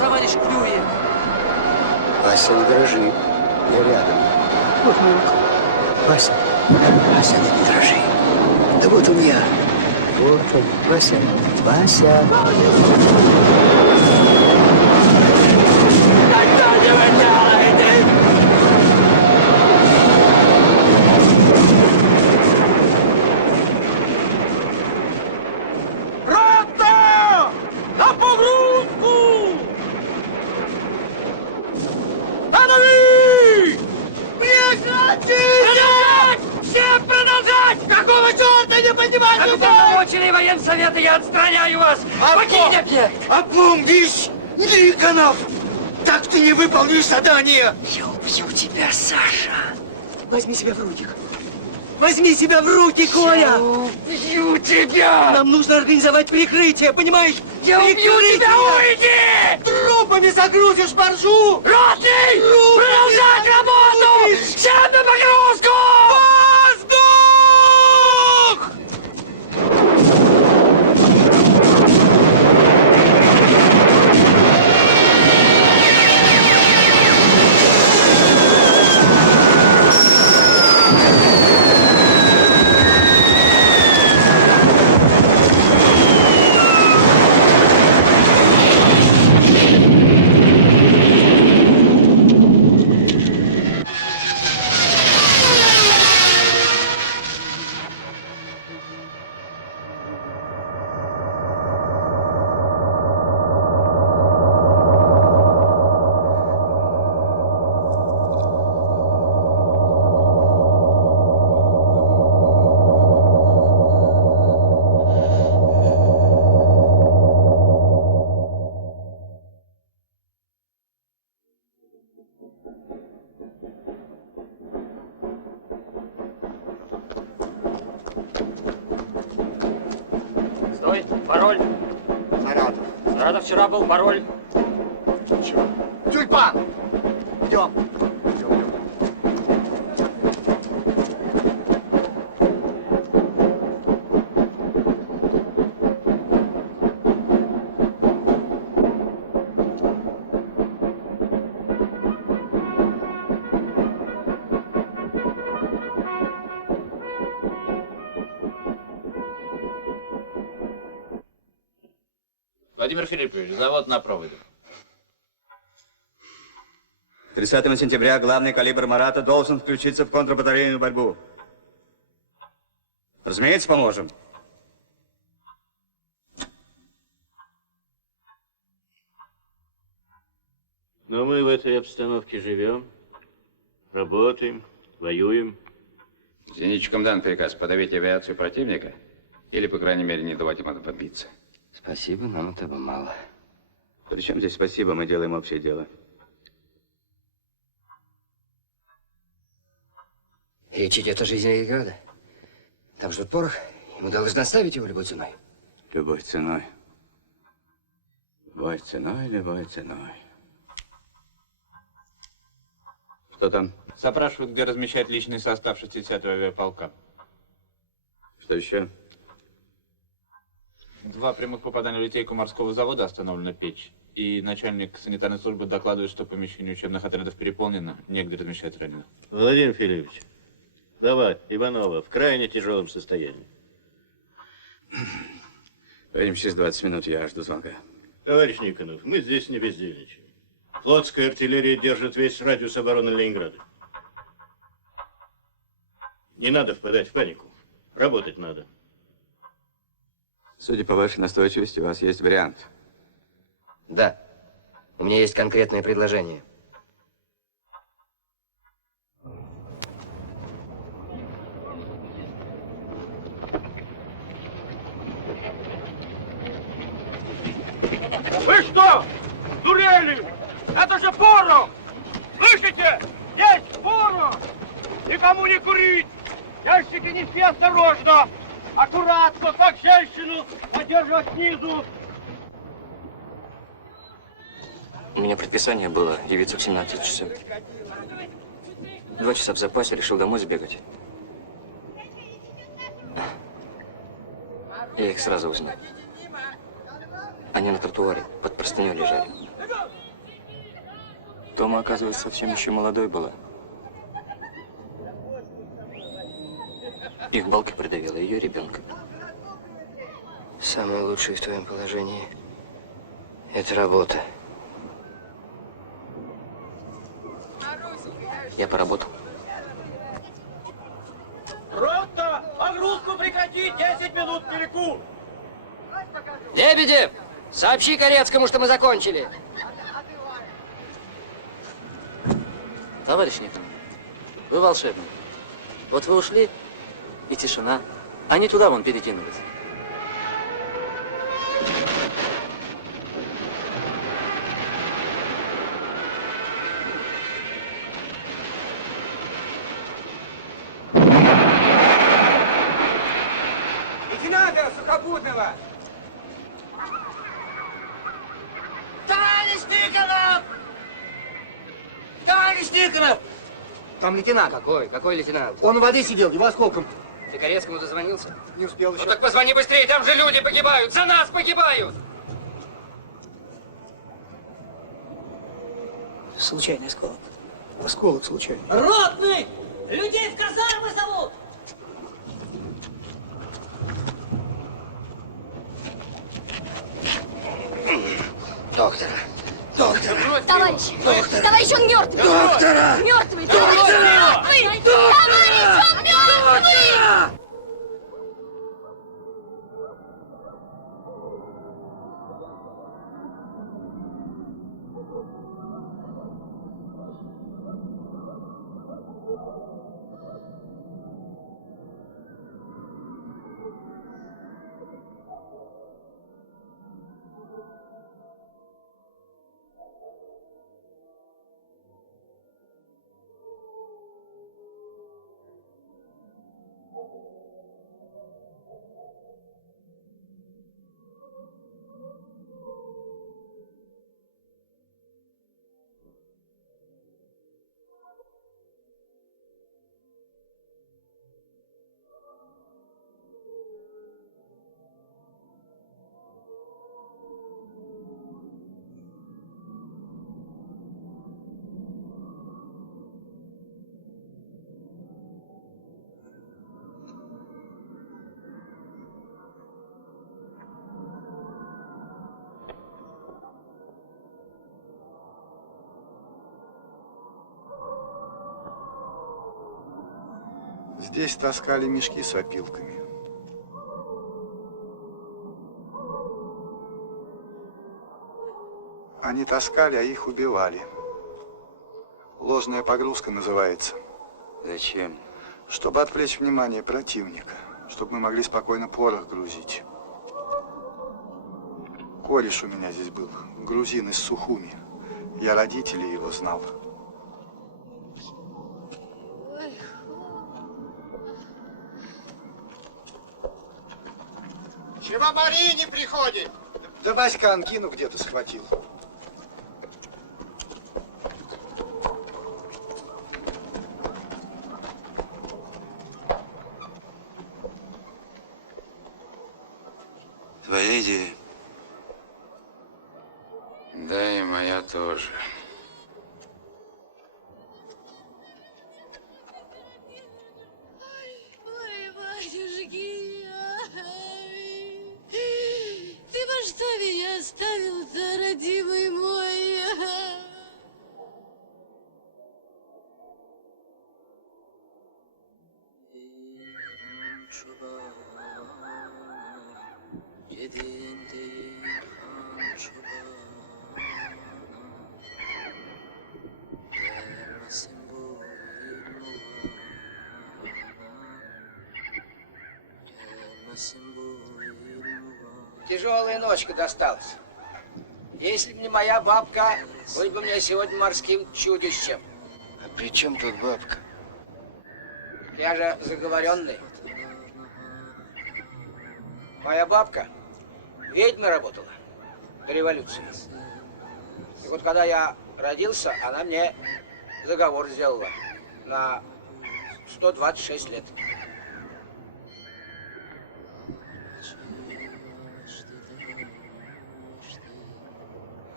товарищ клюет. Вася, не дрожи. Я рядом. Вот мой рука. Вася. Вася, не дрожи. Да вот он я. Вот он. Вася. Вася. Что же вы делаете? Рота! На погрузку! Останови! Прекратить! Все продолжать! Какого черта не поднимайте руку? Уполномоченный военсовета, я отстраняю вас! Покинь объект! Опомнись, Никонов! Так ты не выполнишь задание! Я убью тебя, Саша! Возьми себя в руки! Возьми себя в руки, Коля! Я убью тебя! Нам нужно организовать прикрытие, понимаешь? Я убью тебя, уйди! Трупами загрузишь боржу! Ротный! Продолжать работу! Всем на погрузку! Воздух! Стой, пароль. Саратов. Саратов вчера был, пароль. Чего? Тюльпан! Идем. Владимир Филиппович, завод на проводе. 30 сентября главный калибр «Марата» должен включиться в контрбатарейную борьбу. Разумеется, поможем. Но мы в этой обстановке живем, работаем, воюем. Зенитчикам дан приказ подавить авиацию противника или, по крайней мере, не давать им отбомбиться. Спасибо, нам этого мало. Причем здесь спасибо, мы делаем общее дело. Речь идет о жизни Ленинграда. Там ждут порох, и мы должны оставить его любой ценой. Любой ценой. Любой ценой, любой ценой. Что там? Запрашивают, где размещать личный состав 60-го авиаполка. Что еще? 2 прямых попадания в литейку морского завода, остановлена печь. И начальник санитарной службы докладывает, что помещение учебных отрядов переполнено, негде размещать раненых. Владимир Филиппович, давай, Иванова, в крайне тяжелом состоянии. Поедем через 20 минут, я жду звонка. Товарищ Никонов, мы здесь не бездельничаем. Флотская артиллерия держит весь радиус обороны Ленинграда. Не надо впадать в панику. Работать надо. Судя по вашей настойчивости, у вас есть вариант. Да. У меня есть конкретное предложение. Вы что? Дурели? Это же порох! Слышите? Есть порох! Никому не курить! Ящики неси осторожно! Аккуратно, как женщину, поддерживать снизу! У меня предписание было явиться в 17 часов. 2 часа в запасе, решил домой сбегать. Я их сразу узнал. Они на тротуаре, под простыней лежали. Тома, оказывается, совсем еще молодой была. Их балкой придавила, ее ребенка. Самое лучшее в твоем положении – это работа. Я поработал. Рота! Погрузку прекратить! 10 минут перекур! Лебедев, сообщи Корецкому, что мы закончили. Товарищ Никонов, вы волшебник. Вот вы ушли, и тишина. Они туда вон перекинулись. Лейтенанта Сухопутного! Товарищ Никонов! Товарищ Никонов! Там лейтенант. Какой? Какой лейтенант? Он в воде сидел, его осколком. Ты Корецкому дозвонился? Не успел еще. Ну так позвони быстрее, там же люди погибают! За нас погибают! Случайный осколок. Осколок случайный. Ротный! Людей в казармы зовут! Доктора! Доктора! Товарищ! Доктора! Товарищ, он мертвый! Доктора! Мертвый! Доктора! Товарищ, он мертвый! Товарищ, он мертвый! Здесь таскали мешки с опилками. Они таскали, а их убивали. Ложная погрузка называется. Зачем? Чтобы отвлечь внимание противника, чтобы мы могли спокойно порох грузить. Кореш у меня здесь был, грузин из Сухуми. Я родителей его знал. Чего Мария не приходит? Да Васька ангину где-то схватил. Твоя идея? Да, и моя тоже. Ой, батюшки, ай, ты во что меня оставил-то, родимый мой? Тяжелая ночка досталась. Если бы не моя бабка, был бы мне сегодня морским чудищем. А при чем тут бабка? Я же заговоренный. Моя бабка ведьмой работала до революции. И вот когда я родился, она мне заговор сделала на 126 лет.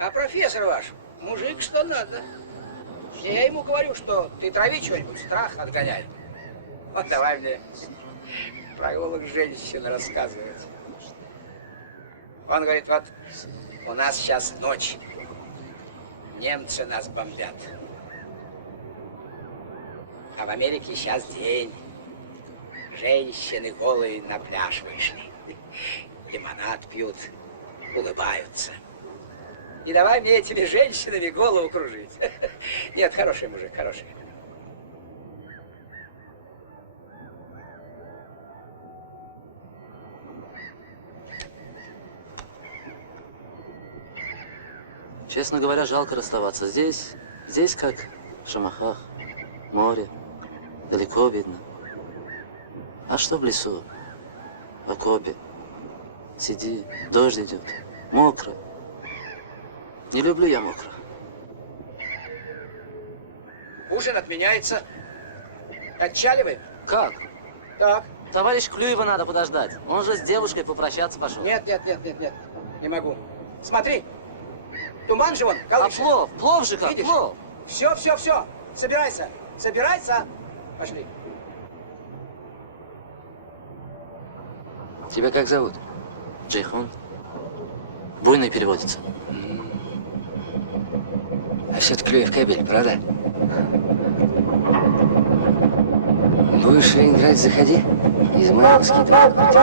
А профессор ваш, мужик что надо. Я ему говорю, что ты трави что-нибудь, страх отгоняй. Вот давай мне прогулок женщин рассказывать. Он говорит, вот у нас сейчас ночь. Немцы нас бомбят. А в Америке сейчас день. Женщины голые на пляж вышли. Лимонад пьют, улыбаются. И давай мне этими женщинами голову кружить. Нет, хороший мужик, хороший. Честно говоря, жалко расставаться. Здесь как в Шамахах, море, далеко видно. А что в лесу, в окопе? Сиди, дождь идет, мокро. Не люблю я мокро. Ужин отменяется. Отчаливаем? Как? Так. Товарищ Клюева надо подождать. Он же с девушкой попрощаться пошел. Нет. Не могу. Смотри. Туман же вон, колышет. А плов же как, видишь? плов. Все. Собирайся. Пошли. Тебя как зовут? Джейхон. Буйный переводится. А все-таки Клюев кабель, правда? Будешь в Ленинград, заходи. Измайловский транспорт.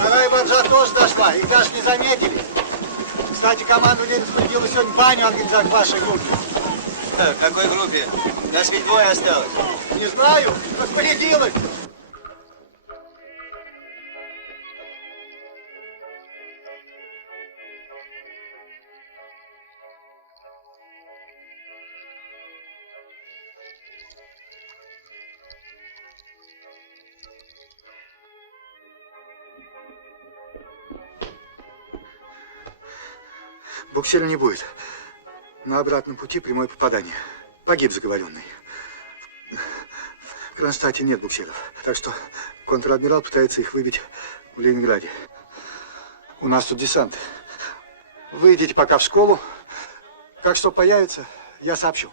Вторая баржа тоже дошла, их даже не заметили. Кстати, командование распорядило сегодня баню организовать в вашей группе. В какой группе? Нас ведь двое осталось. Не знаю, распорядилось. Буксира не будет. На обратном пути прямое попадание. Погиб заговоренный. В Кронштадте нет буксиров. Так что контр-адмирал пытается их выбить в Ленинграде. У нас тут десант. Вы идите пока в школу. Как что появится, я сообщу.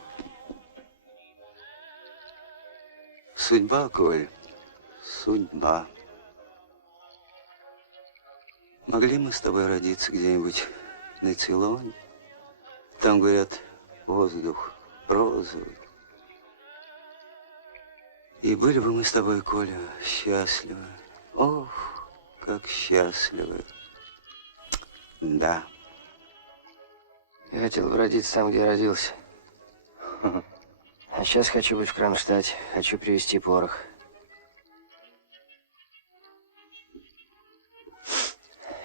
Судьба, Коль, судьба. Могли мы с тобой родиться где-нибудь на Цейлоне? Там, говорят, воздух розовый. И были бы мы с тобой, Коля, счастливы. Ох, как счастливы. Да. Я хотел бы родиться там, где родился. А сейчас хочу быть в Кронштадте. Хочу привезти порох.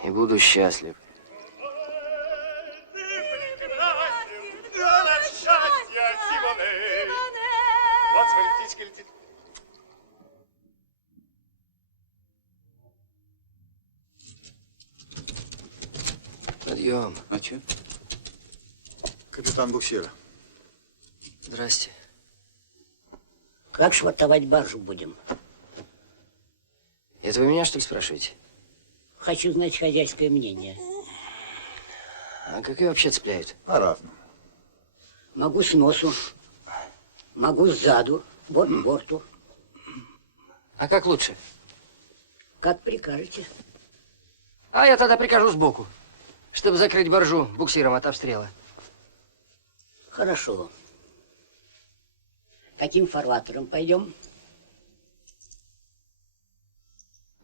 И буду счастлив. Подъем. А че? Капитан буксира. Здрасте. Как швартовать баржу будем? Это вы меня, что ли, спрашиваете? Хочу знать хозяйское мнение. А как ее вообще цепляют? По-разному. Могу с носу, могу сзаду, борт к борту. А как лучше? Как прикажете. А я тогда прикажу сбоку, чтобы закрыть баржу буксиром от обстрела. Хорошо. Каким фарватером пойдем?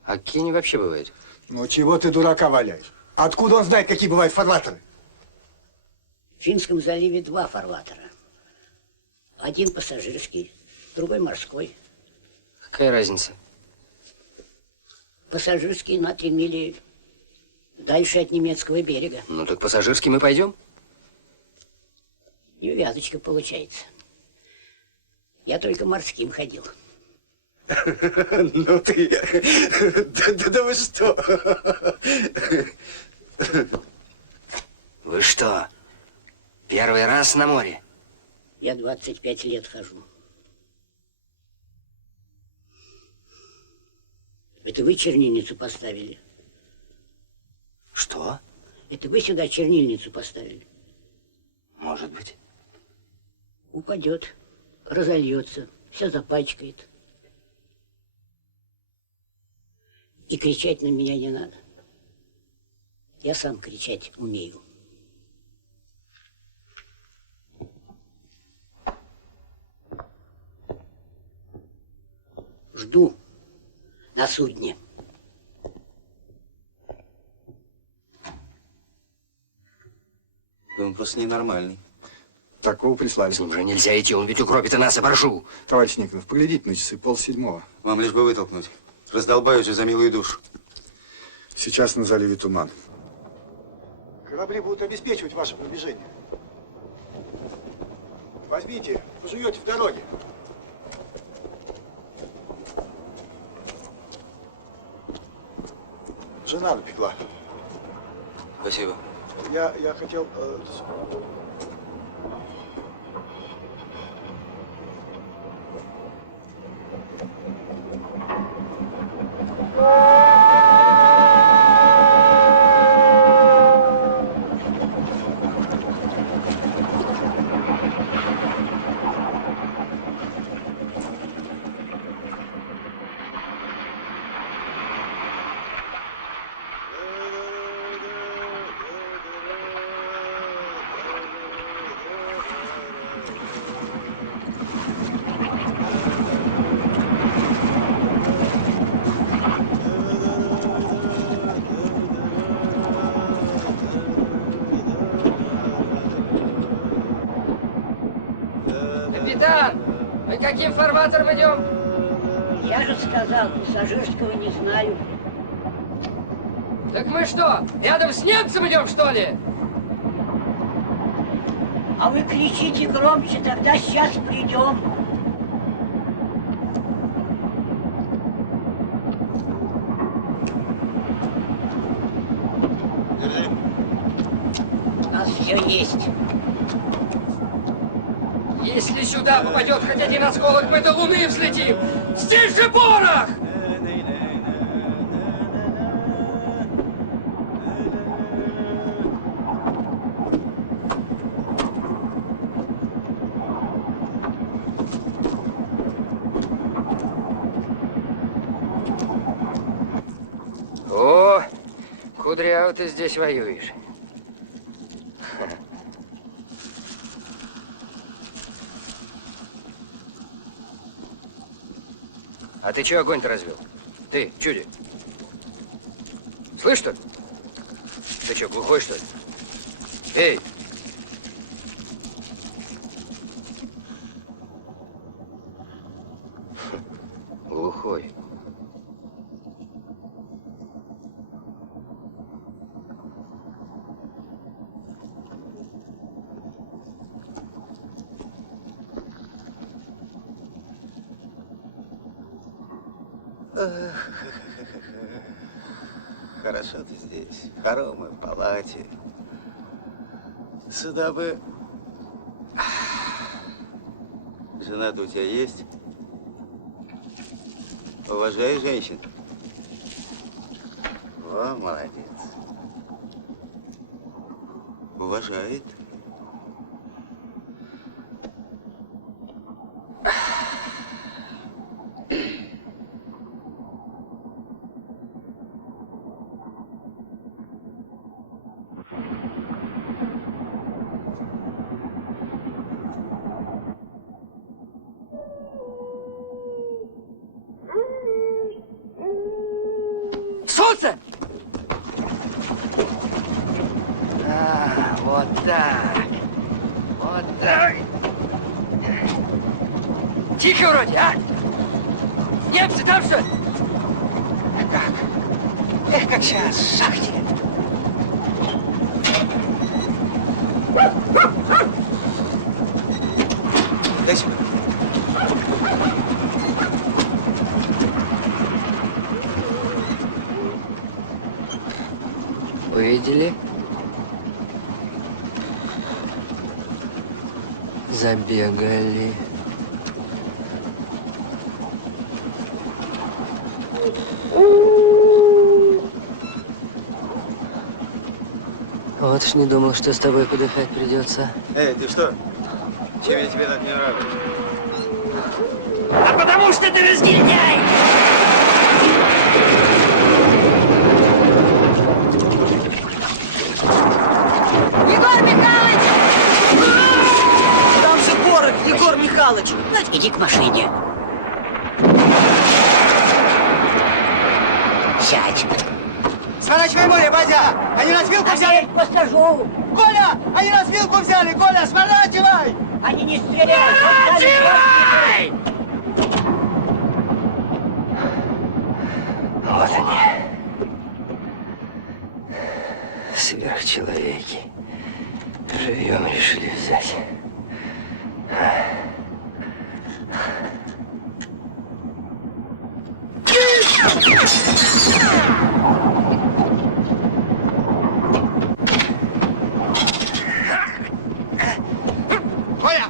А какие они вообще бывают? Ну чего ты дурака валяешь? Откуда он знает, какие бывают фарватеры? В Финском заливе 2 фарватера. Один пассажирский, другой морской. Какая разница? Пассажирский на 3 мили дальше от немецкого берега. Ну так пассажирский мы пойдем? Невязочка получается. Я только морским ходил. Ну ты... Да вы что? Вы что, первый раз на море? Я 25 лет хожу. Это вы чернильницу поставили? Что? Это вы сюда чернильницу поставили? Может быть. Упадет, разольется, все запачкает. И кричать на меня не надо. Я сам кричать умею. Жду на судне. Да он просто ненормальный. Такого прислали. С ним же нельзя идти, он ведь укропит и нас, и боржу. Товарищ Никонов, поглядите на часы, 6:30. Вам лишь бы вытолкнуть. Раздолбают же за милую душу. Сейчас на заливе туман. Корабли будут обеспечивать ваше продвижение. Возьмите, пожуете в дороге. Жена напекла. Спасибо. Я хотел... Капитан, мы каким фарватером идем? Я же сказал, пассажирского не знаю. Так мы что, рядом с немцем идем, что ли? А вы кричите громче, тогда сейчас придем. Держи. У нас все есть. Если сюда попадет хоть один осколок, мы до Луны взлетим! Здесь же порох! О, кудряво ты здесь воюешь. А ты чего огонь-то развел? Ты, чуди. Слышь, что ли? Ты что, глухой, что ли? Эй! Глухой. Хорошо ты здесь, в хоромой палате. Сюда бы... Жена-то у тебя есть? Уважай женщин. О, молодец. Уважает. Солнце! А, вот так. Вот так. Тихо вроде, а? Немцы там что ли? Как? как сейчас, шахте. Дай сюда. Увидели? Забегали. Вот уж не думал, что с тобой подыхать придется. Эй, ты что? Чем я тебе так не нравлюсь? А потому что ты разгильдяй! Егор Михайлович! Там же порох, Егор Михайлович! Иди к машине. Сядь. Сворачивай море, Бадя! Они нас вилку взяли! Посажу. Коля! Они нас вилку взяли! Коля, сворачивай! Они не стреляют. Сворачивай! Вот они. Сверхчеловеки. Живьем решили взять. Коля!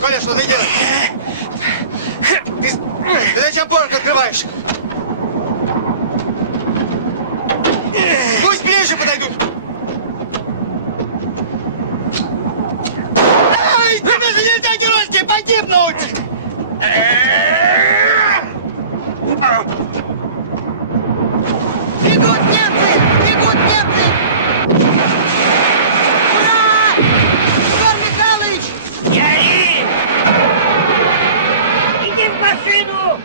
Коля, что ты делаешь? Ты зачем порох открываешь? Пусть ближе подойдут! Ай, тебе же нельзя геройски погибнуть! Бегут немцы! Бегут немцы! Ура! Егор Михайлович! Не ори! Иди в машину!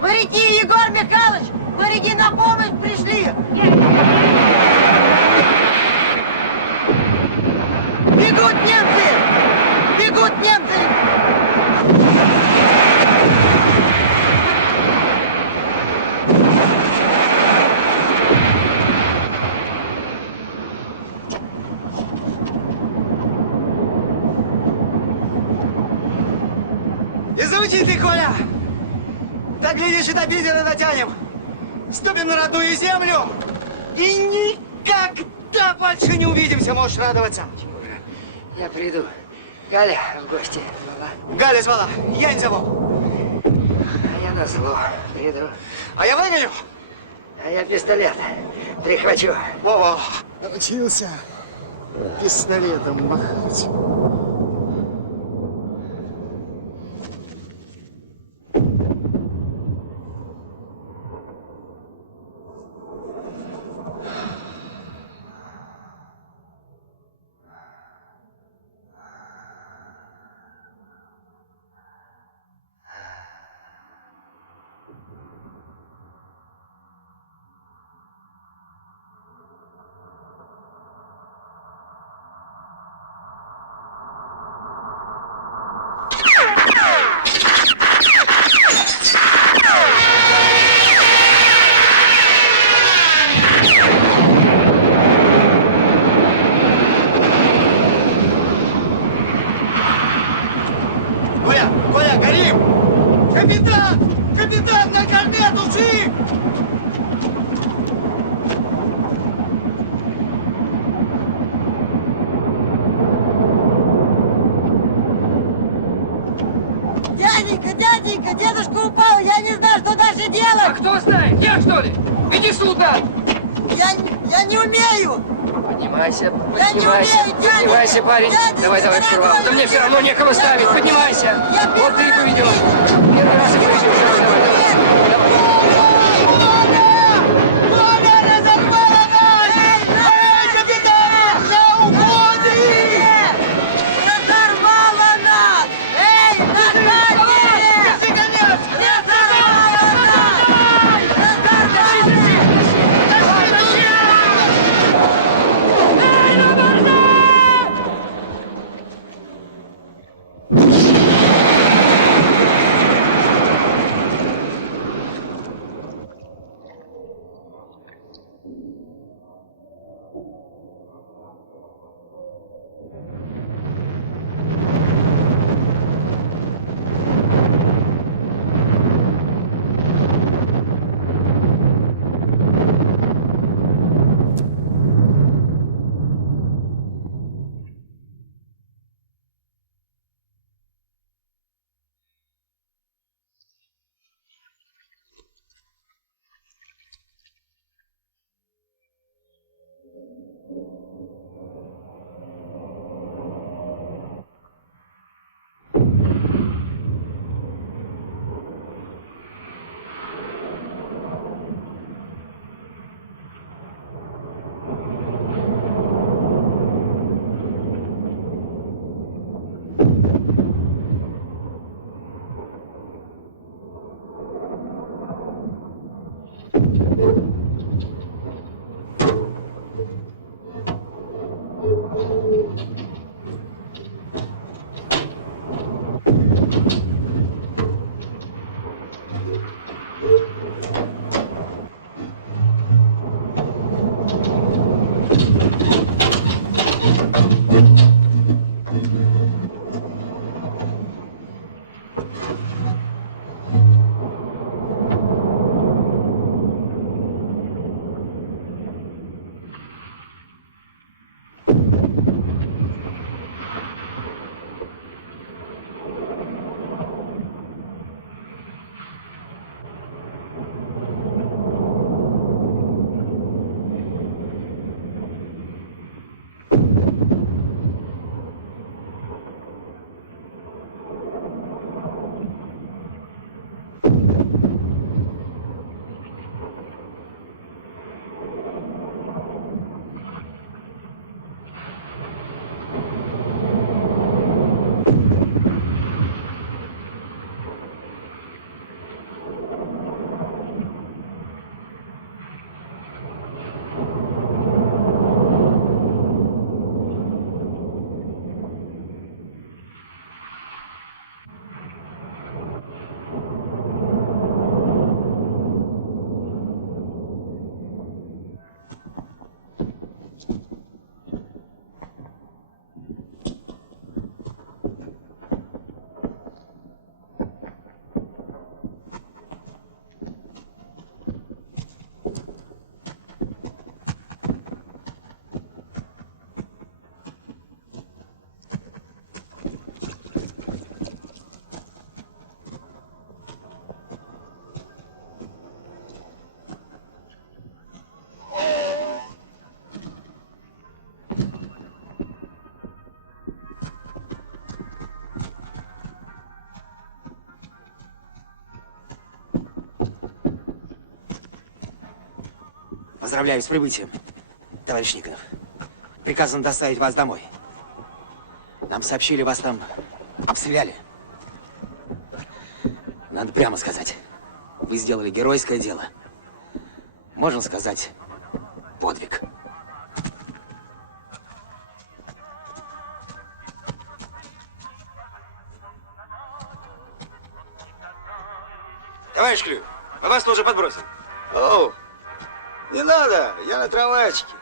Моряки, Егор Михайлович! Моряки на помощь пришли! Бегут немцы! Бегут немцы! Изучи ты, Коля! Так, глядишь, и до Питера дотянем. Ступим на родную землю и никогда больше не увидимся, можешь радоваться. Я приду. Галя в гости звала. Галя звала, я не зову. А я назло приду. А я выгоню. А я пистолет прихвачу. Во-во. Научился пистолетом махать. Коля, Коля, горим! Капитан! Капитан, на корме души! Дяденька, дяденька, дедушка упал, я не знаю, что дальше делать! А кто знает? Я, что ли? Иди сюда! Я не умею! Поднимайся, Я не поднимайся, умею, дядя! поднимайся, парень. Дядя, Давай, давай, штурвал. Да мне все равно некого ставить. Поднимайся. Вот ты и поведешь. Первый раз и поведешь. Давай, давай, давай. Коля, разорвала нас! Эй, капитан, на уходе! Разорвала нас! Эй, назад! Держи конец! Разорвала нас! Разорвала! Эй, на борта! Поздравляю с прибытием, товарищ Никонов. Приказано доставить вас домой. Нам сообщили, вас там обстреляли. Надо прямо сказать, вы сделали геройское дело. Можно сказать, подвиг. Товарищ Клюев, мы вас тоже подбросим. О, не надо, я на трамвайчике.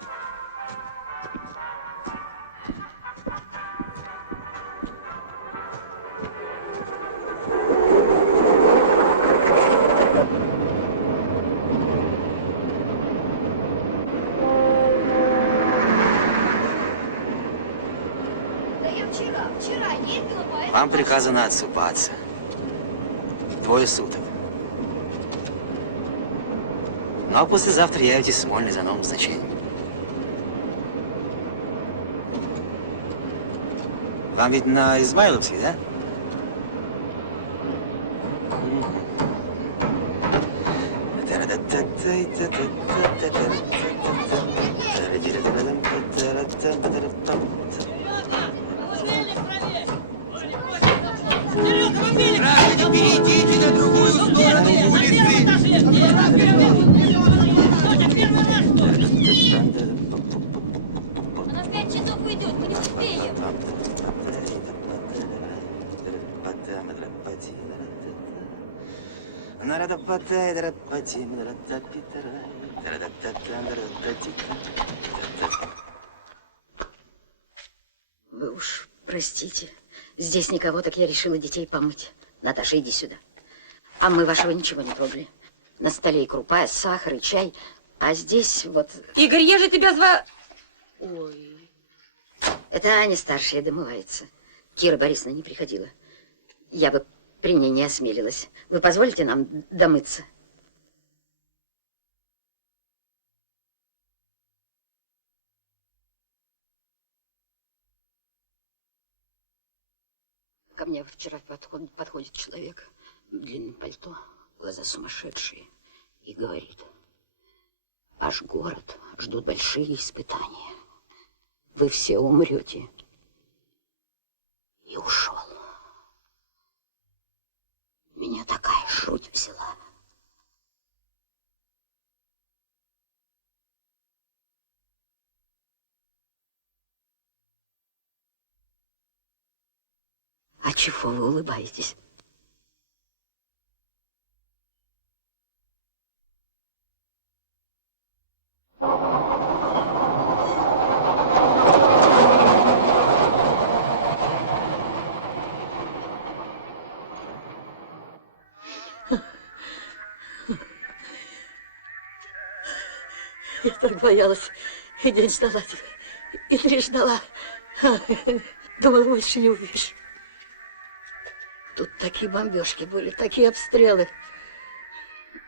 Да я вчера ездила по этому... Вам приказано отсыпаться. 2 суток. Ну а послезавтра явитесь в Смольный за новым значением. Вам ведь на Измайловский, да? Граждане, перейдите на другую сторону улицы. Она в 5 часов уйдет, мы не успеем. Вы уж простите. Здесь никого, так я решила детей помыть. Наташа, иди сюда. А мы вашего ничего не трогали. На столе и крупа, и сахар, и чай. А здесь вот... Игорь, я же тебя звала... Ой. Это Аня старшая домывается. Кира Борисовна не приходила. Я бы при ней не осмелилась. Вы позволите нам домыться? Ко мне вчера подходит человек в длинном пальто, глаза сумасшедшие, и говорит: ваш город ждут большие испытания. Вы все умрете. И ушел. Меня такая жуть взяла. А чего вы улыбаетесь? Я так боялась. И день ждала тебя, и 3 ждала. Думала, больше не увижу. Тут такие бомбежки были, такие обстрелы.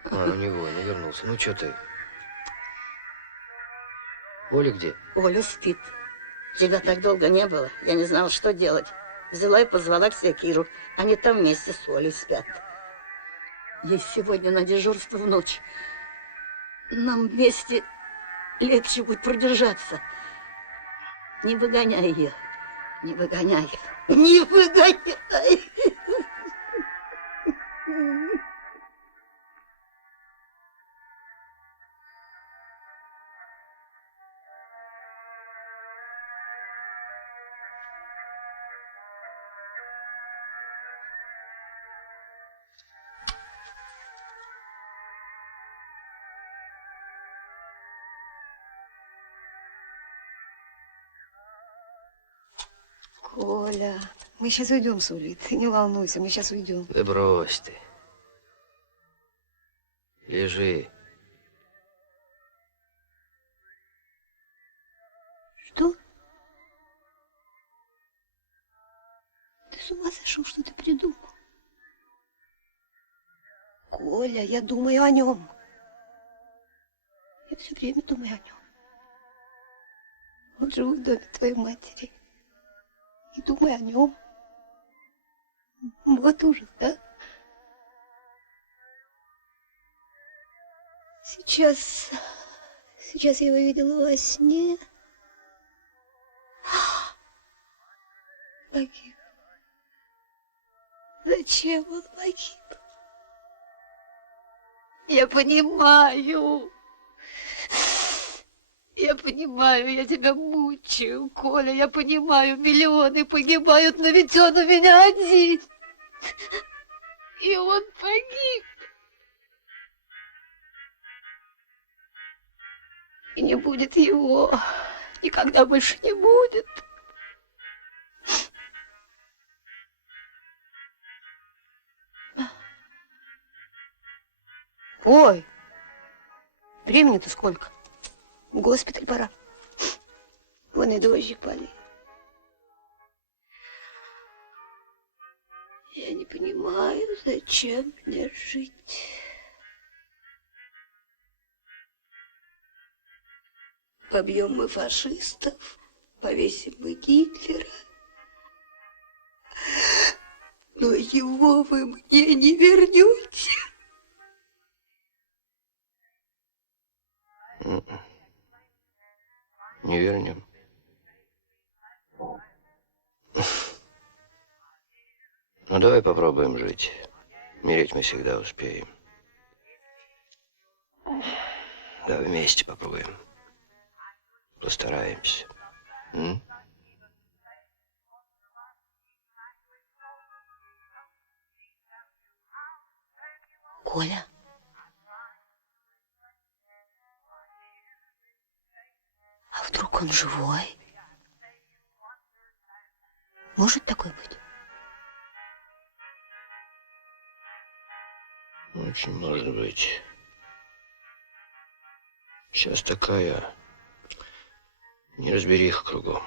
А, ну не вой, не вернулся. Ну что ты? Оля где? Оля спит. Тебя так долго не было, я не знала, что делать. Взяла и позвала к себе Киру. Они там вместе с Олей спят. Ей сегодня на дежурство в ночь. Нам вместе легче будет продержаться. Не выгоняй ее. Не выгоняй. Не выгоняй. Коля, мы сейчас уйдем с Улей. Ты не волнуйся, мы сейчас уйдем. Да брось ты. Лежи. Что? Ты с ума сошел, что ты придумал? Коля, я думаю о нем. Я все время думаю о нем. Он живу в доме твоей матери. И думаю о нем. Вот ужас, да? Сейчас я его видела во сне. Погиб. Зачем он погиб? Я понимаю. Я понимаю, я тебя мучаю, Коля, я понимаю, миллионы погибают, но ведь он у меня один. И он погиб. И не будет его. Никогда больше не будет. Ой, времени-то сколько? В госпиталь пора. Вон и дождик палит. Я не понимаю, зачем мне жить. Побьем мы фашистов, повесим мы Гитлера. Но его вы мне не вернете. Не вернем. Ну, давай попробуем жить. Умереть мы всегда успеем. Давай вместе попробуем. Постараемся. Коля? А вдруг он живой? Может такое быть? Очень может быть. Сейчас такая неразбериха кругом.